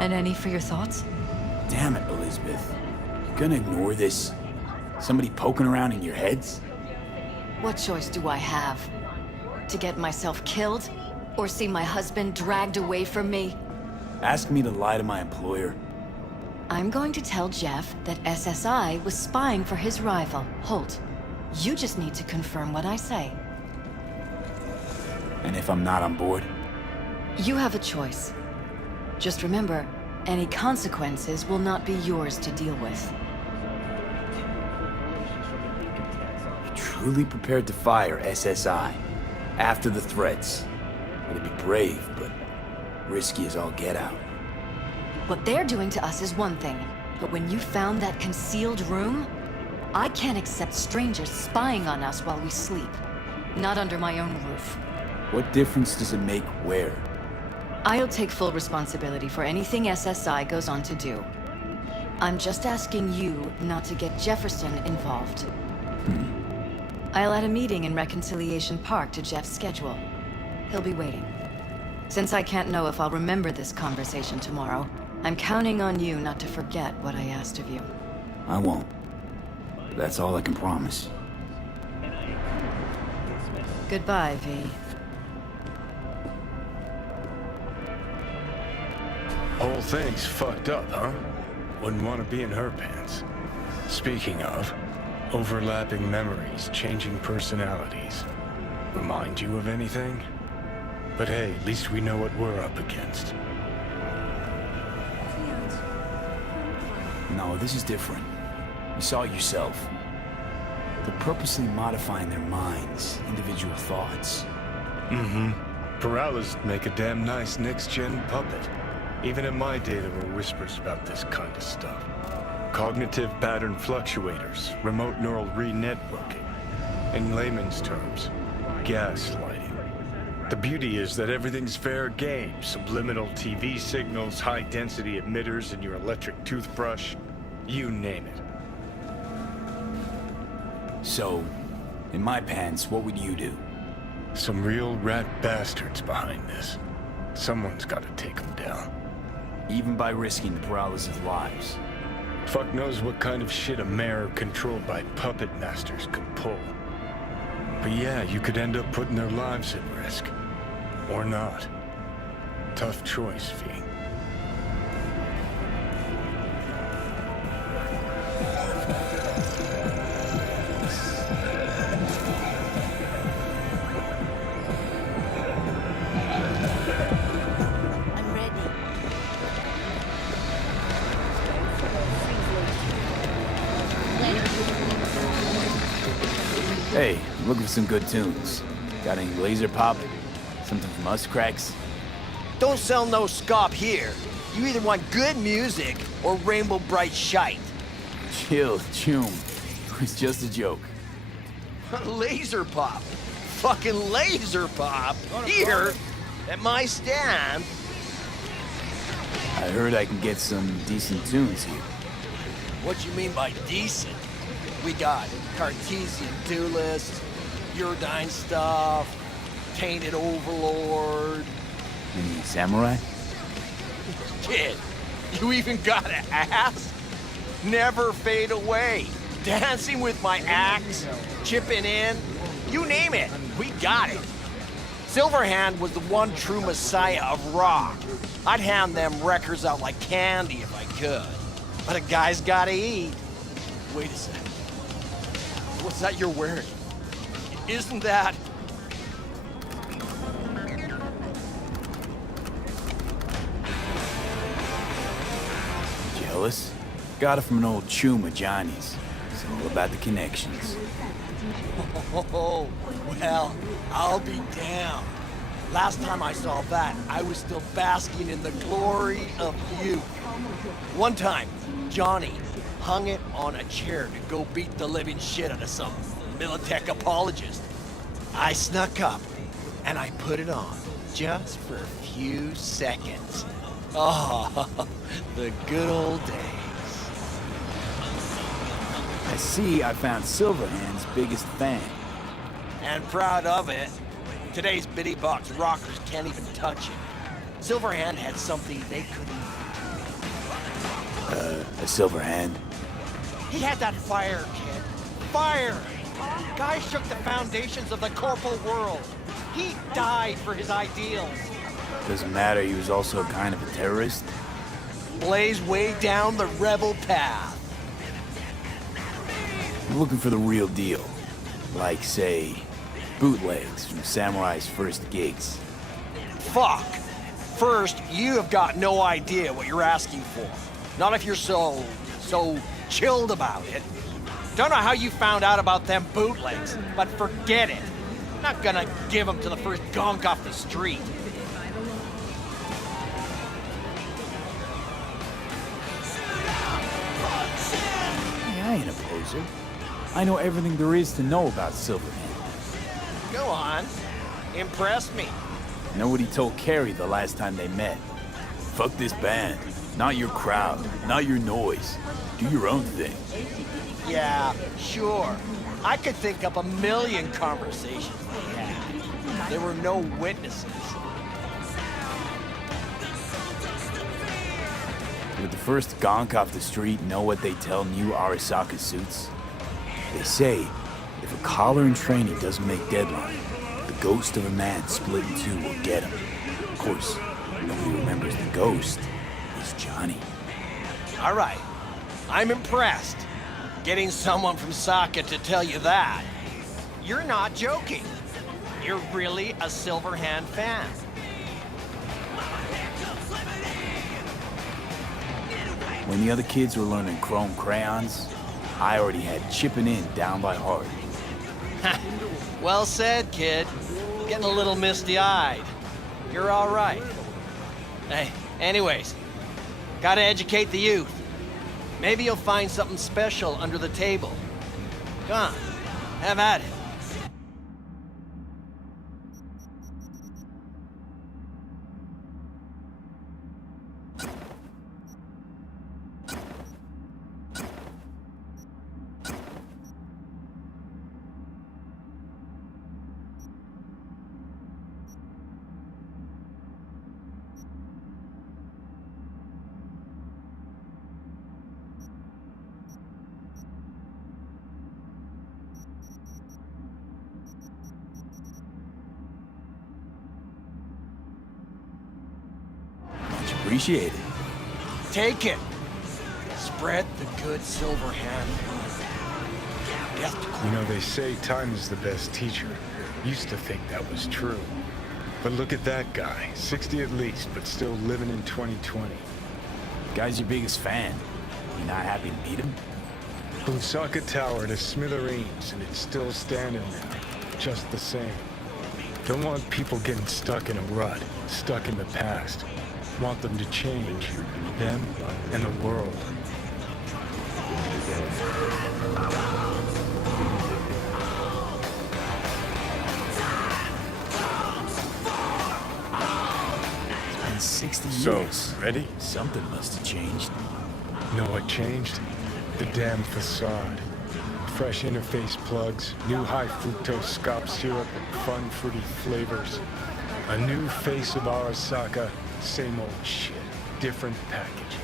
And any for your thoughts? Damn it, Elizabeth. You gonna ignore this? Somebody poking around in your heads? What choice do I have? To get myself killed? Or see my husband dragged away from me? Ask me to lie to my employer. I'm going to tell Jeff that SSI was spying for his rival, Holt. You just need to confirm what I say. And if I'm not on board? You have a choice. Just remember, any consequences will not be yours to deal with. You're truly prepared to fire SSI after the threats. It'd be brave, but risky as all get out. What they're doing to us is one thing, but when you found that concealed room, I can't accept strangers spying on us while we sleep. Not under my own roof. What difference does it make where? I'll take full responsibility for anything SSI goes on to do. I'm just asking you not to get Jefferson involved. I'll add a meeting in Reconciliation Park to Jeff's schedule. He'll be waiting. Since I can't know if I'll remember this conversation tomorrow, I'm counting on you not to forget what I asked of you. I won't. That's all I can promise. Goodbye, V. Whole thing's fucked up, huh? Wouldn't want to be in her pants. Speaking of, overlapping memories, changing personalities. Remind you of anything? But hey, at least we know what we're up against. No, this is different. You saw it yourself. They're purposely modifying their minds, individual thoughts. Mm-hmm. Paralas make a damn nice next-gen puppet. Even in my day, there were whispers about this kind of stuff. Cognitive pattern fluctuators, remote neural re-networking. In layman's terms, gaslighting. The beauty is that everything's fair game. Subliminal TV signals, high-density emitters in your electric toothbrush. You name it. So, in my pants, what would you do? Some real rat bastards behind this. Someone's got to take them down. Even by risking the paralysis lives. Fuck knows what kind of shit a mayor controlled by puppet masters could pull. But yeah, you could end up putting their lives at risk. Or not. Tough choice, V. I'm ready. Hey, I'm looking for some good tunes. Got any laser pop? Something from us cracks? Don't sell no scop here. You either want good music or rainbow bright shite. Chill, Choom. It was just a joke. Laser pop. Fucking laser pop. Here, at my stand. I heard I can get some decent tunes here. What you mean by decent? We got Cartesian Duelist, Uridine stuff, Tainted Overlord. Any samurai? Kid, you even gotta ask? Never fade away. Dancing with my axe, chipping in, you name it, we got it. Silverhand was the one true messiah of rock. I'd hand them records out like candy if I could. But a guy's gotta eat. Wait a sec. What's that you're wearing? Isn't that... Jealous? Got it from an old Choom of Johnny's. It's all about the connections. Oh, well, I'll be damned. Last time I saw that, I was still basking in the glory of youth. One time, Johnny hung it on a chair to go beat the living shit out of some Militech apologist. I snuck up, and I put it on, just for a few seconds. Oh, the good old days. I see I found Silverhand's biggest fan. And proud of it. Today's bitty box rockers can't even touch it. Silverhand had something they couldn't. A Silverhand? He had that fire, kid. Fire! Guy shook the foundations of the corporal world. He died for his ideals. Doesn't matter, he was also kind of a terrorist. Blazed way down the rebel path. I'm looking for the real deal. Like, say, bootlegs from Samurai's first gigs. Fuck. First, you have got no idea what you're asking for. Not if you're so chilled about it. Don't know how you found out about them bootlegs, but forget it. Not gonna give them to the first gonk off the street. Hey, I ain't a poser. I know everything there is to know about Silverhand. Go on. Impress me. Know what he told Carrie the last time they met? Fuck this band. Not your crowd. Not your noise. Do your own thing. Yeah, sure. I could think up a million conversations they had. There were no witnesses. Would the first gonk off the street know what they tell new Arasaka suits? They say, if a collar in training doesn't make deadline, the ghost of a man split in two will get him. Of course, nobody remembers the ghost is Johnny. All right. I'm impressed. Getting someone from Saka to tell you that. You're not joking. You're really a Silverhand fan. When the other kids were learning chrome crayons, I already had chipping in down by heart. Well said, kid. Getting a little misty-eyed. You're all right. Hey, anyways, gotta educate the youth. Maybe you'll find something special under the table. Come on, have at it. Much appreciated. Take it. Spread the good silver hand. Death to You know, they say time is the best teacher. Used to think that was true. But look at that guy. 60 at least, but still living in 2020. Guy's your biggest fan. You not happy to meet him? Osaka Tower to smithereens, and it's still standing there. Just the same. Don't want people getting stuck in a rut, stuck in the past. Want them to change. Them and the world. It's been 60 So, years. ready? Something must have changed. Know what changed? The damn facade. Fresh interface plugs, new high fructose scop syrup, and fun fruity flavors. A new face of Arasaka, same old shit, different packaging.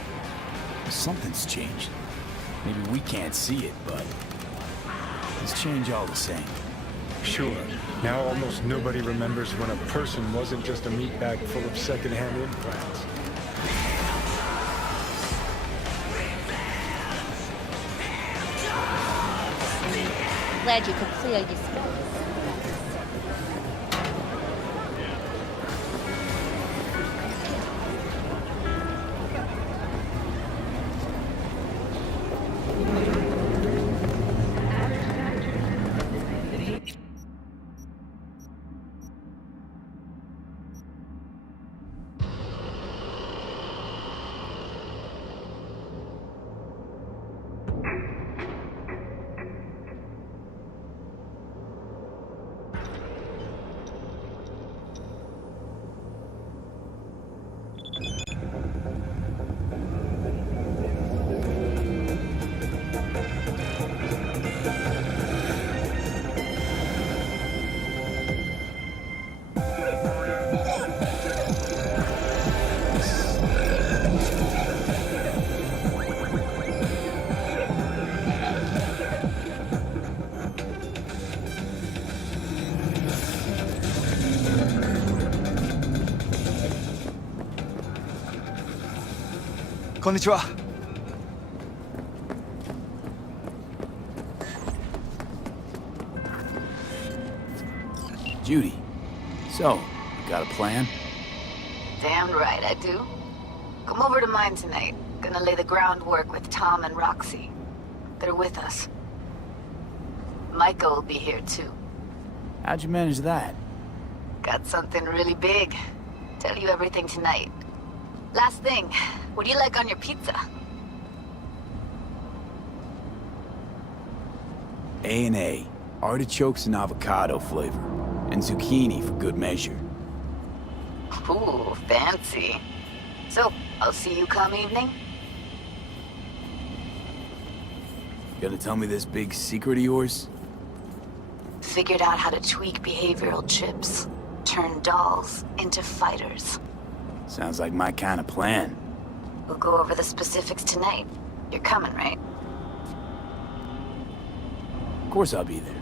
Something's changed. Maybe we can't see it, but it's changed all the same. Sure, now almost nobody remembers when a person wasn't just a meat bag full of secondhand implants. Glad you could clear your space. Konnichiwa. Judy, so, you got a plan? Damn right I do. Come over to mine tonight. Gonna lay the groundwork with Tom and Roxy. They're with us. Micah will be here too. How'd you manage that? Got something really big. Tell you everything tonight. Last thing, what do you like on your pizza? A&A, artichokes and avocado flavor, and zucchini for good measure. Ooh, fancy. So, I'll see you come evening? Gonna tell me this big secret of yours? Figured out how to tweak behavioral chips. Turn dolls into fighters. Sounds like my kind of plan. We'll go over the specifics tonight. You're coming, right? Of course I'll be there.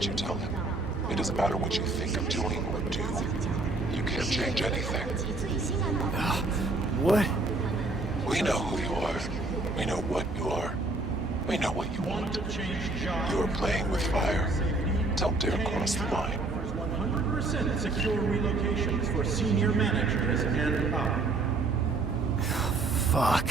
what you tell him. It doesn't matter what you think of doing or do. You can't change anything. What? We know who you are. We know what you are. We know what you want. You are playing with fire. Don't dare cross the line. 100% secure relocations for senior managers and up. Fuck.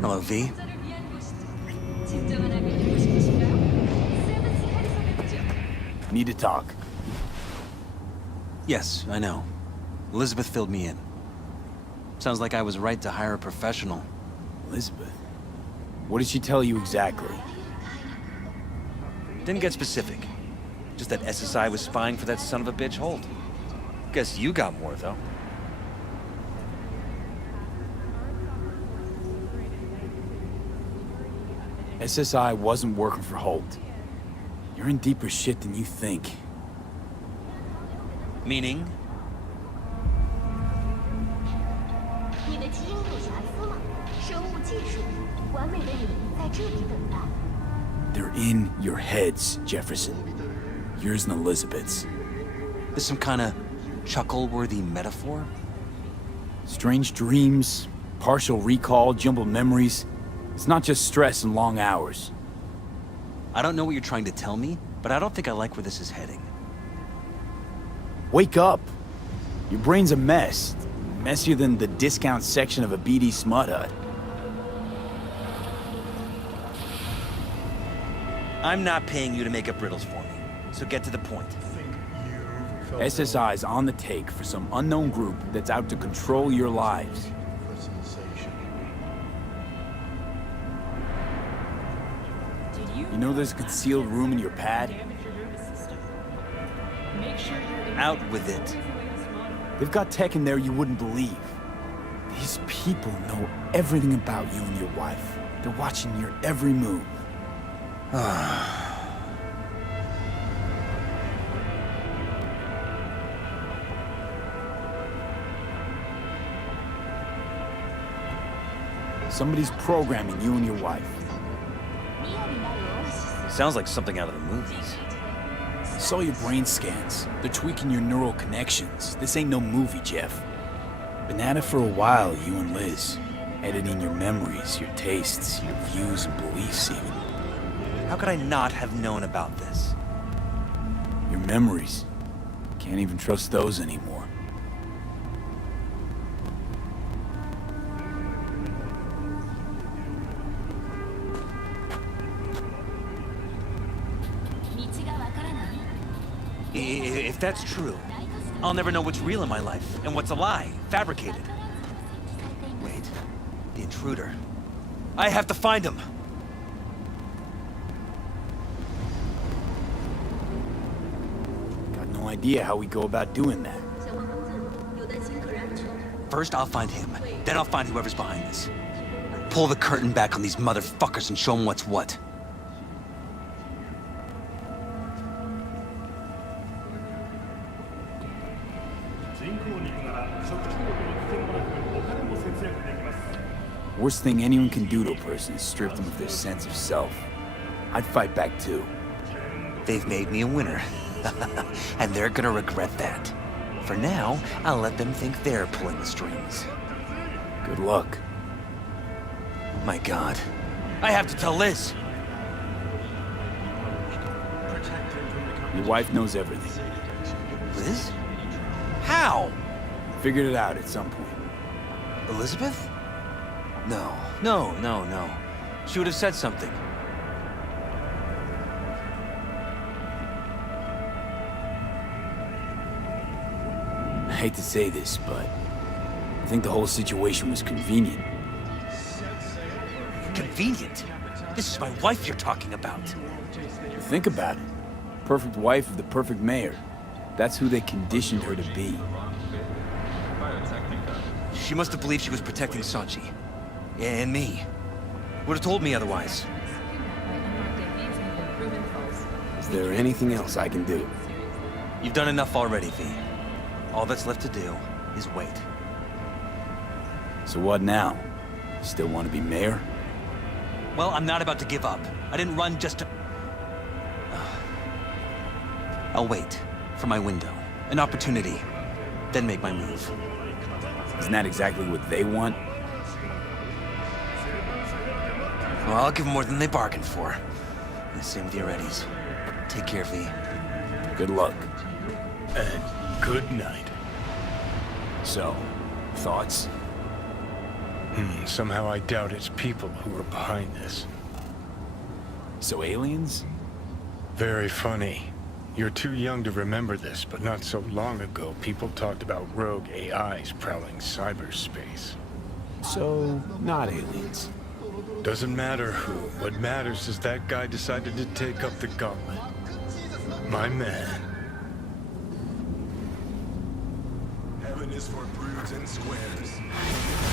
Hello, V. Need to talk. Yes, I know. Elizabeth filled me in. Sounds like I was right to hire a professional. Elizabeth? What did she tell you exactly? Didn't get specific. Just that SSI was spying for that son of a bitch Holt. Guess you got more, though. SSI wasn't working for Holt. You're in deeper shit than you think. Meaning? They're in your heads, Jefferson. Yours and Elizabeth's. This some kind of chuckle-worthy metaphor? Strange dreams, partial recall, jumbled memories. It's not just stress and long hours. I don't know what you're trying to tell me, but I don't think I like where this is heading. Wake up! Your brain's a mess. Messier than the discount section of a BD smut hut. I'm not paying you to make up riddles for me, so get to the point. SSI's on the take for some unknown group that's out to control your lives. You know there's a concealed room in your pad? Out with it. They've got tech in there you wouldn't believe. These people know everything about you and your wife. They're watching your every move. Somebody's programming you and your wife. Sounds like something out of the movies. Saw your brain scans. They're tweaking your neural connections. This ain't no movie, Jeff. Been at it for a while, you and Liz. Editing your memories, your tastes, your views and beliefs even. How could I not have known about this? Your memories. Can't even trust those anymore. If that's true, I'll never know what's real in my life and what's a lie, fabricated. Wait, the intruder. I have to find him. Got no idea how we go about doing that. First, I'll find him. Then I'll find whoever's behind this. Pull the curtain back on these motherfuckers and show them what's what. Worst thing anyone can do to a person is strip them of their sense of self. I'd fight back too. They've made me a winner. And they're gonna regret that. For now, I'll let them think they're pulling the strings. Good luck. My God. I have to tell Liz! Your wife knows everything. Liz? How? Figured it out at some point. Elizabeth? No. She would have said something. I hate to say this, but I think the whole situation was convenient. Convenient? This is my wife you're talking about. Think about it. Perfect wife of the perfect mayor. That's who they conditioned her to be. She must have believed she was protecting Sachi. And me. Would have told me otherwise. Is there anything else I can do? You've done enough already, V. All that's left to do is wait. So what now? Still want to be mayor? Well, I'm not about to give up. I didn't run just to... I'll wait for my window. An opportunity. Then make my move. Isn't that exactly what they want? Well, I'll give them more than they bargained for. And the same with your Eddies. Take care, V. Good luck. And good night. So, thoughts? Somehow I doubt it's people who are behind this. So aliens? Very funny. You're too young to remember this, but not so long ago, people talked about rogue AIs prowling cyberspace. So, not aliens. Doesn't matter who. What matters is that guy decided to take up the gauntlet. My man. Heaven is for brutes and squares.